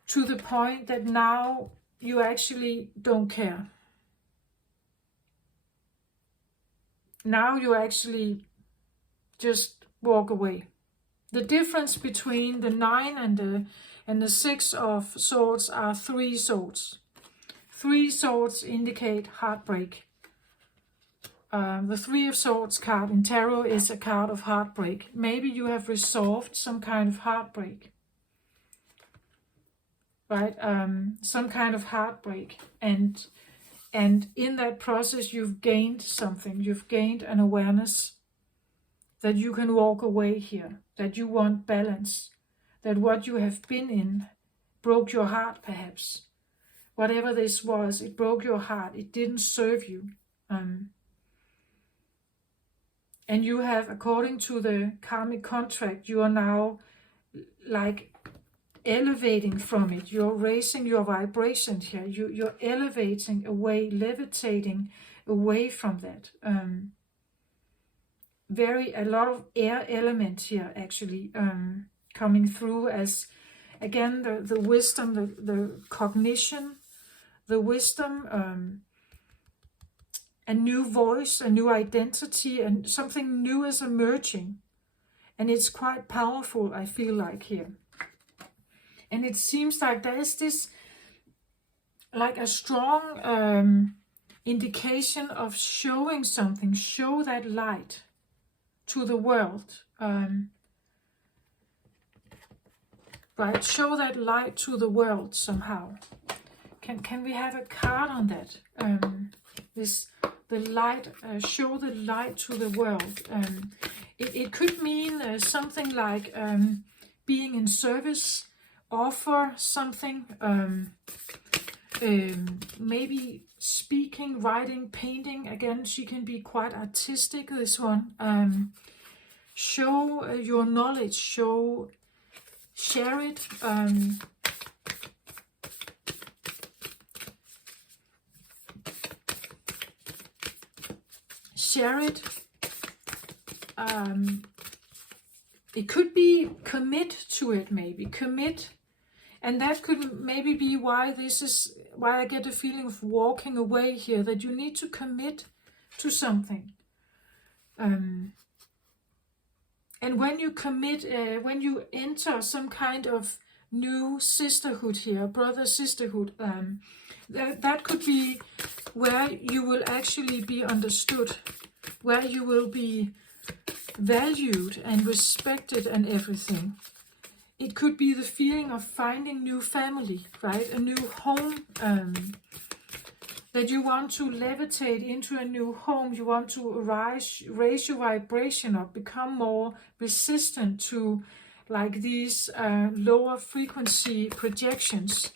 to the point that now you actually don't care. Now you actually just walk away. The difference between the 9 and the 6 of swords are 3 swords. 3 swords indicate heartbreak. The 3 of Swords card in tarot is a card of heartbreak. Maybe you have resolved some kind of heartbreak. Right? Some kind of heartbreak. And in that process you've gained something. You've gained an awareness that you can walk away here. That you want balance. That what you have been in broke your heart, perhaps. Whatever this was, it broke your heart. It didn't serve you. And you have, according to the karmic contract, you are now like elevating from it. You're raising your vibration here. You're elevating away, levitating away from that. A lot of air element here actually coming through as, again, the wisdom, the cognition, the wisdom, a new voice, a new identity, and something new is emerging. And it's quite powerful, I feel like, here. And it seems like there is this, like a strong indication of showing something, show that light to the world. Right, show that light to the world somehow. Can we have a card on that? The light, show the light to the world. It could mean something like being in service, offer something, maybe speaking, writing, painting. Again, she can be quite artistic, this one. Show your knowledge, share it. Share it. It could be commit to it, maybe commit, and that could maybe be why I get a feeling of walking away here, that you need to commit to something. And when you commit, when you enter some kind of new sisterhood here, brother sisterhood, that could be where you will actually be understood, where you will be valued and respected and everything. It could be the feeling of finding new family, right? A new home, that you want to levitate into a new home. You want to raise your vibration up, become more resistant to like these lower frequency projections.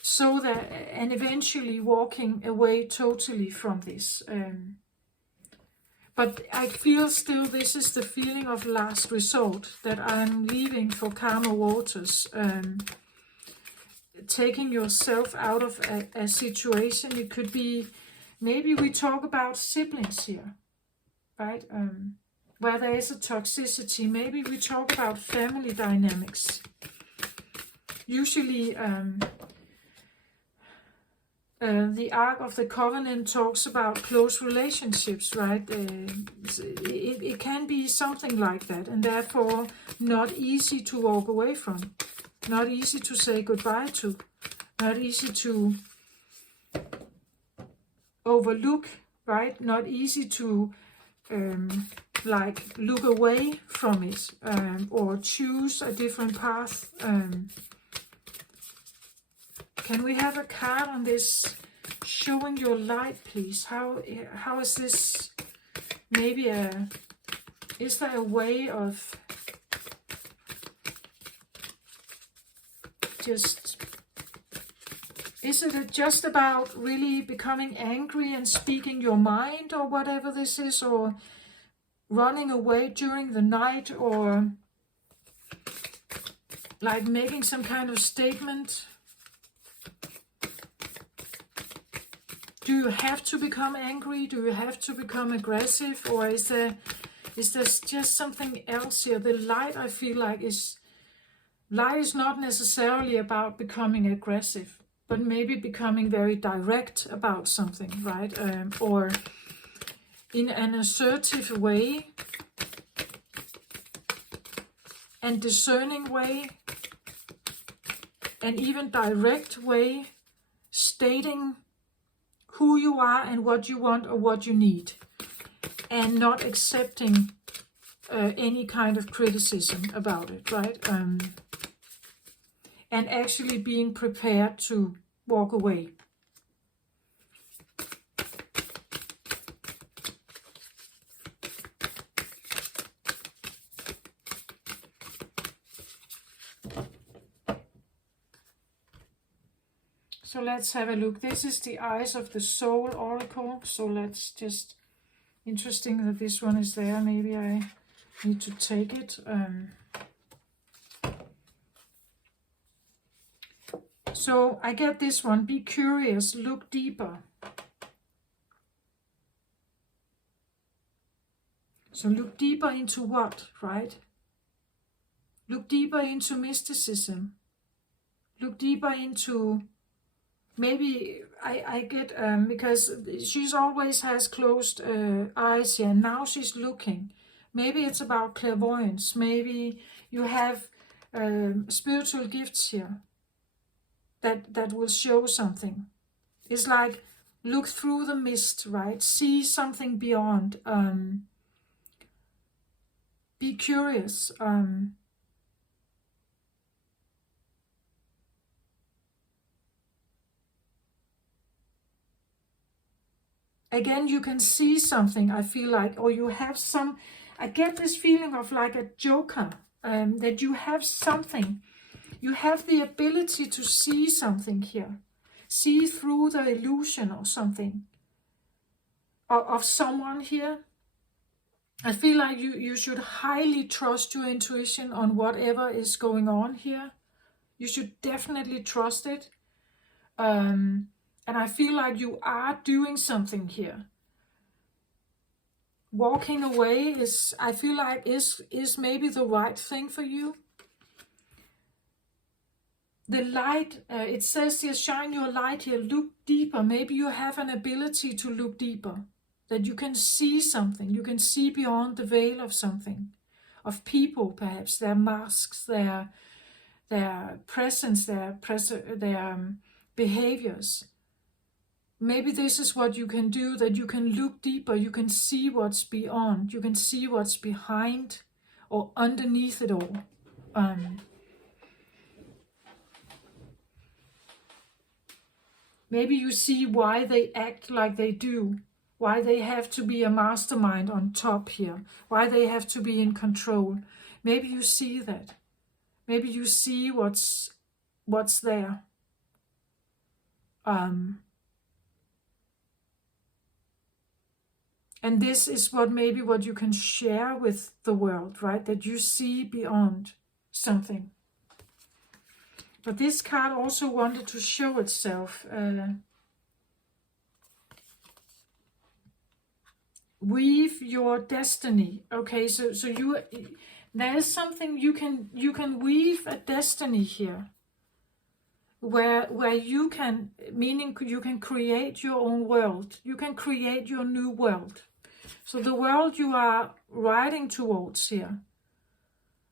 So that, and eventually walking away totally from this. But I feel still this is the feeling of last resort, that I'm leaving for calmer waters, taking yourself out of a situation. It could be, maybe we talk about siblings here, right? Where there is a toxicity. Maybe we talk about family dynamics. Usually, the Ark of the Covenant talks about close relationships, right? It can be something like that, and therefore not easy to walk away from, not easy to say goodbye to, not easy to overlook, right? Not easy to like look away from it, or choose a different path. Can we have a card on this? Showing your light, please. How is this? Maybe is there a way of just, is it just about really becoming angry and speaking your mind, or whatever this is, or running away during the night, or like making some kind of statement? Do you have to become angry? Do you have to become aggressive? Or is there just something else here? The light, I feel like, light is not necessarily about becoming aggressive, but maybe becoming very direct about something, right? Or in an assertive way and discerning way and even direct way, stating who you are and what you want or what you need, and not accepting any kind of criticism about it, right? And actually being prepared to walk away. So let's have a look. This is the Eyes of the Soul Oracle. So let's just, interesting that this one is there. Maybe I need to take it. So I get this one. Be curious, look deeper. So look deeper into what, right? Look deeper into mysticism. Look deeper into, maybe I get, because she's always has closed eyes here. Now she's looking. Maybe it's about clairvoyance. Maybe you have spiritual gifts here that will show something. It's like, look through the mist, right? See something beyond. Be curious. Again, you can see something, I feel like, or you have some, I get this feeling of like a joker, that you have something. You have the ability to see something here. See through the illusion or something of someone here. I feel like you should highly trust your intuition on whatever is going on here. You should definitely trust it. And I feel like you are doing something here. Walking away is, I feel like, is maybe the right thing for you. The light, it says here, shine your light here, look deeper. Maybe you have an ability to look deeper. That you can see something. You can see beyond the veil of something. Of people, perhaps. Their masks, their presence, their behaviors. Maybe this is what you can do, that you can look deeper. You can see what's beyond. You can see what's behind or underneath it all. Maybe you see why they act like they do, why they have to be a mastermind on top here, why they have to be in control. Maybe you see that. Maybe you see what's there. And this is maybe what you can share with the world, right? That you see beyond something. But this card also wanted to show itself. Weave your destiny. Okay, so there is something you can weave a destiny here. Where you can, meaning you can create your own world. You can create your new world. So the world you are riding towards here,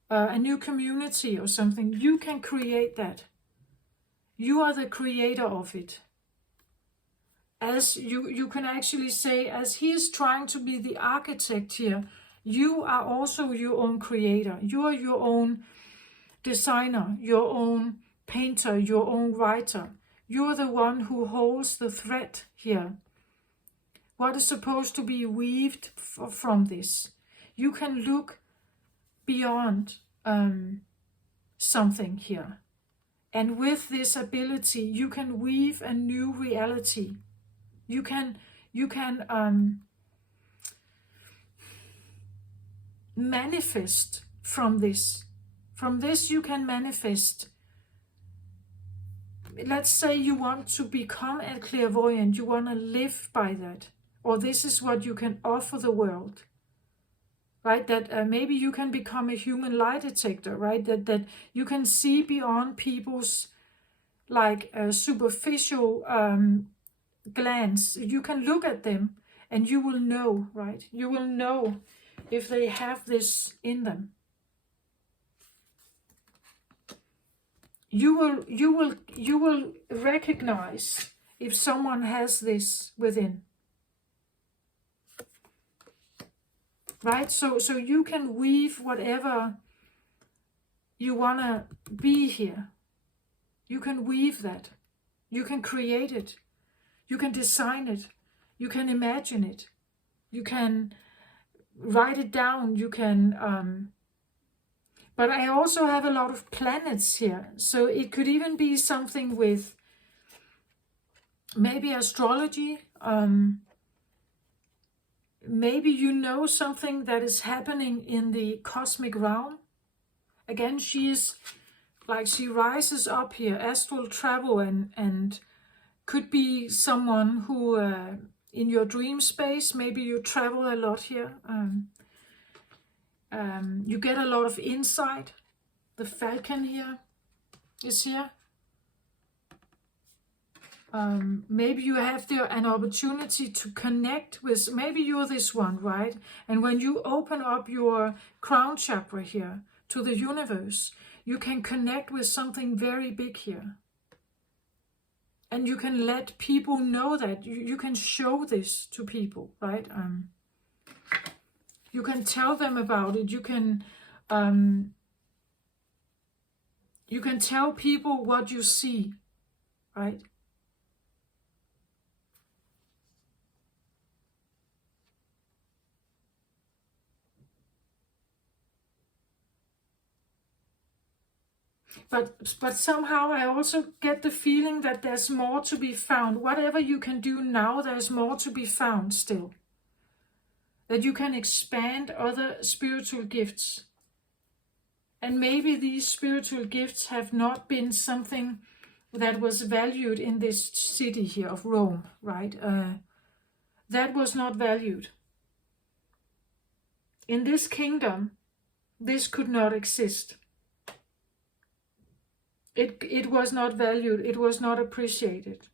a new community or something, you can create that. You are the creator of it. As you can actually say, as he is trying to be the architect here, you are also your own creator. You are your own designer, your own painter, your own writer. You're the one who holds the thread here. What is supposed to be weaved from this? You can look beyond something here. And with this ability, you can weave a new reality. You can manifest from this. From this you can manifest. Let's say you want to become a clairvoyant. You want to live by that. Or this is what you can offer the world. Right? That maybe you can become a human lie detector. Right? That you can see beyond people's superficial glance. You can look at them and you will know, right? You will know if they have this in them. You will recognize if someone has this within. Right? So you can weave whatever you want to be here. You can weave that. You can create it. You can design it. You can imagine it. You can write it down. You can... But I also have a lot of planets here. So it could even be something with maybe astrology. Maybe you know something that is happening in the cosmic realm. Again, she rises up here, astral travel, and could be someone who, in your dream space, maybe you travel a lot here. You get a lot of insight. The falcon here is here. Maybe you have an opportunity to connect with, maybe you're this one, right? And when you open up your crown chakra here to the universe, you can connect with something very big here. And you can let people know that. You can show this to people, right? You can tell them about it. You can tell people what you see, right? But somehow I also get the feeling that there's more to be found. Whatever you can do now, there's more to be found still. That you can expand other spiritual gifts. And maybe these spiritual gifts have not been something that was valued in this city here of Rome, right? That was not valued. In this kingdom, this could not exist. It was not valued. It was not appreciated.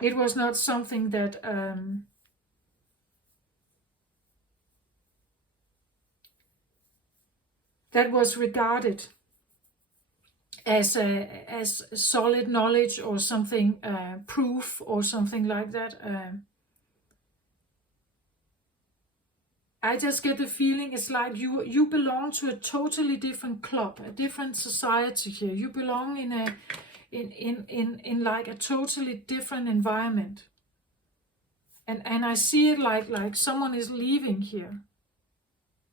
It was not something that that was regarded as solid knowledge or something, proof or something like that. I just get the feeling it's like you belong to a totally different club, a different society here. You belong in like a totally different environment. And I see it like someone is leaving here.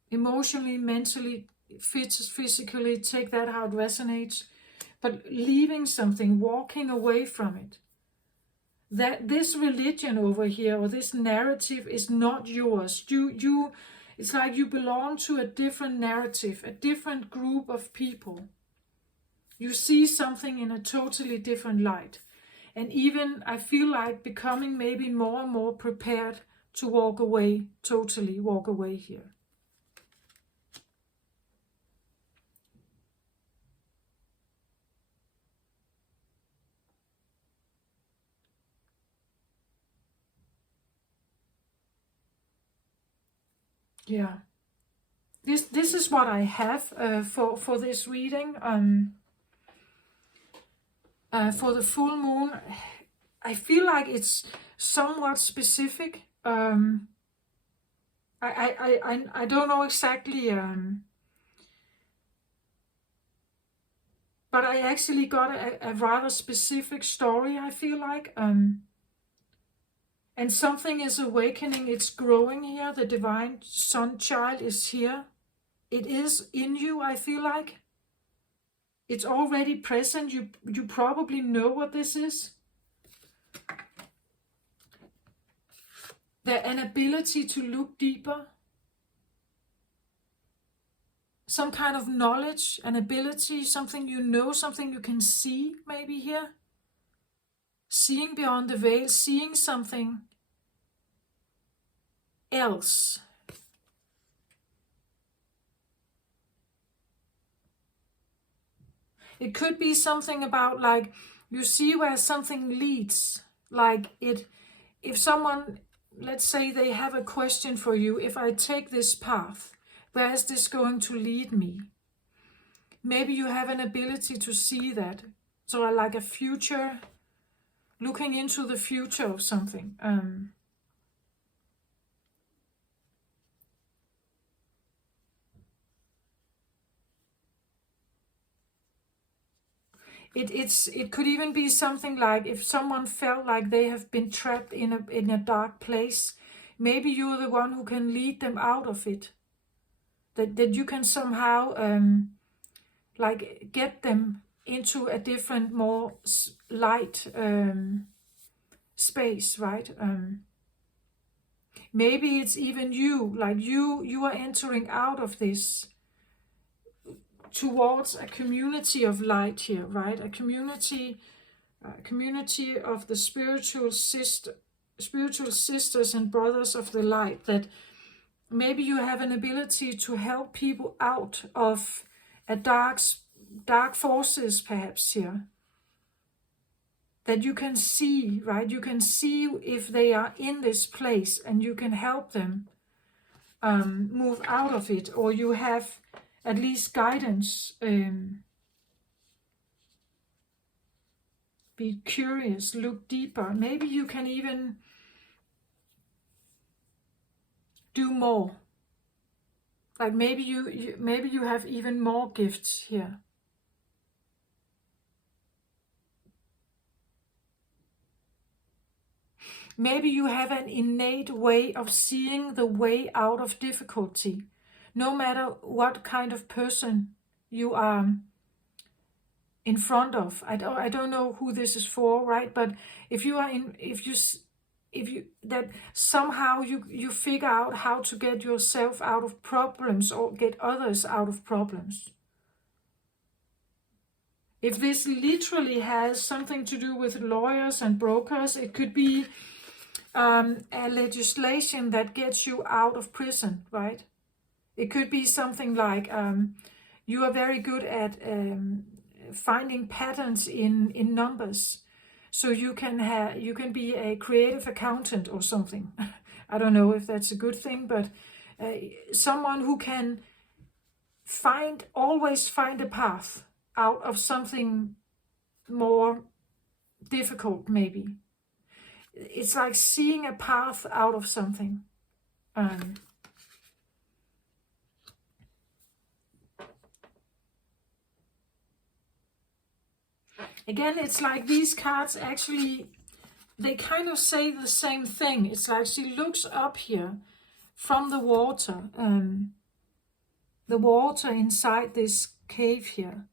Emotionally, mentally, physically, take that how it resonates. But leaving something, walking away from it. That this religion over here, or this narrative, is not yours. It's like you belong to a different narrative, a different group of people. You see something in a totally different light. And even I feel like becoming maybe more and more prepared to walk away, totally walk away here. Yeah, this is what I have for this reading. For the full moon, I feel like it's somewhat specific. I don't know exactly, but I actually got a rather specific story, I feel like. And something is awakening, it's growing here. The divine sun child is here. It is in you, I feel like. It's already present. You probably know what this is. An ability to look deeper. Some kind of knowledge, an ability, something you know, something you can see maybe here. Seeing beyond the veil, seeing something else. It could be something about like, you see where something leads. Like if someone, let's say they have a question for you, if I take this path, where is this going to lead me? Maybe you have an ability to see that. So like a future, looking into the future of something. It could even be something like if someone felt like they have been trapped in a dark place, maybe you're the one who can lead them out of it. That you can somehow like get them into a different, more light space, right? Maybe it's even you, like you are entering out of this towards a community of light here, right? A community of the spiritual sisters and brothers of the light. That maybe you have an ability to help people out of a dark forces, perhaps here. That you can see, right? You can see if they are in this place, and you can help them move out of it, or you have at least guidance. Be curious, look deeper. Maybe you can even do more. Like maybe you have even more gifts here. Maybe you have an innate way of seeing the way out of difficulty. No matter what kind of person you are, in front of. I don't know who this is for, right? But if you are in, if you that somehow you figure out how to get yourself out of problems or get others out of problems. If this literally has something to do with lawyers and brokers, it could be a legislation that gets you out of prison, right? It could be something like you are very good at finding patterns in numbers, so you can be a creative accountant or something. I don't know if that's a good thing, but someone who can always find a path out of something more difficult, maybe. It's like seeing a path out of something. Again, it's like these cards actually, they kind of say the same thing. It's like she looks up here from the water inside this cave here.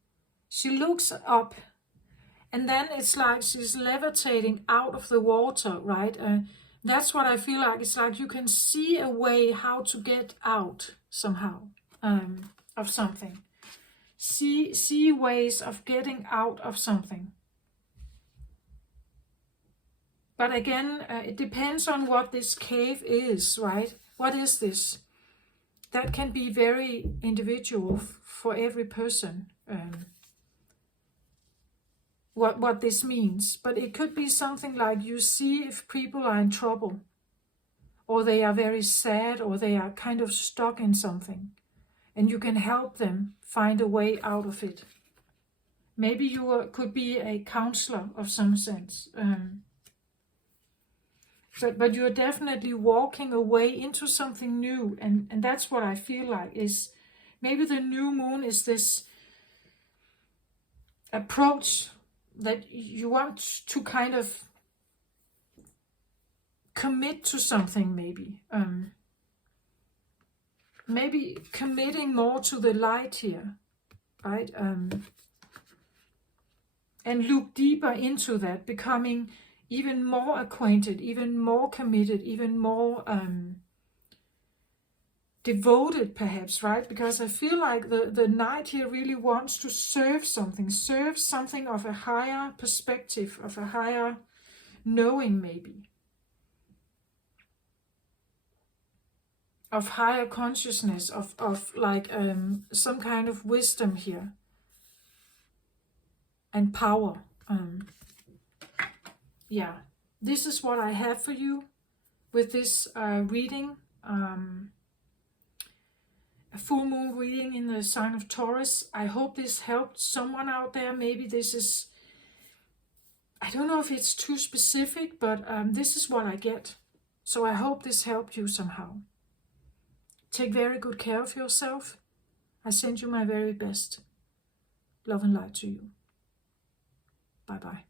She looks up, and then it's like she's levitating out of the water, right? That's what I feel like. It's like you can see a way how to get out somehow of something. See ways of getting out of something. But again, it depends on what this cave is, right? What is this? That can be very individual for every person. What this means. But it could be something like you see if people are in trouble, or they are very sad, or they are kind of stuck in something, and you can help them find a way out of it. Maybe you could be a counselor of some sense. But you're definitely walking away into something new, and that's what I feel like is maybe the new moon is this approach that you want to kind of commit to something, maybe. Maybe committing more to the light here, right? And look deeper into that, becoming even more acquainted, even more committed, even more devoted, perhaps, right? Because I feel like the knight here really wants to serve something of a higher perspective, of a higher knowing, maybe. Of higher consciousness, of like some kind of wisdom here. And power. Yeah, this is what I have for you with this reading. A full moon reading in the sign of Taurus. I hope this helped someone out there. Maybe this is, I don't know if it's too specific, but this is what I get. So I hope this helped you somehow. Take very good care of yourself. I send you my very best. Love and light to you. Bye-bye.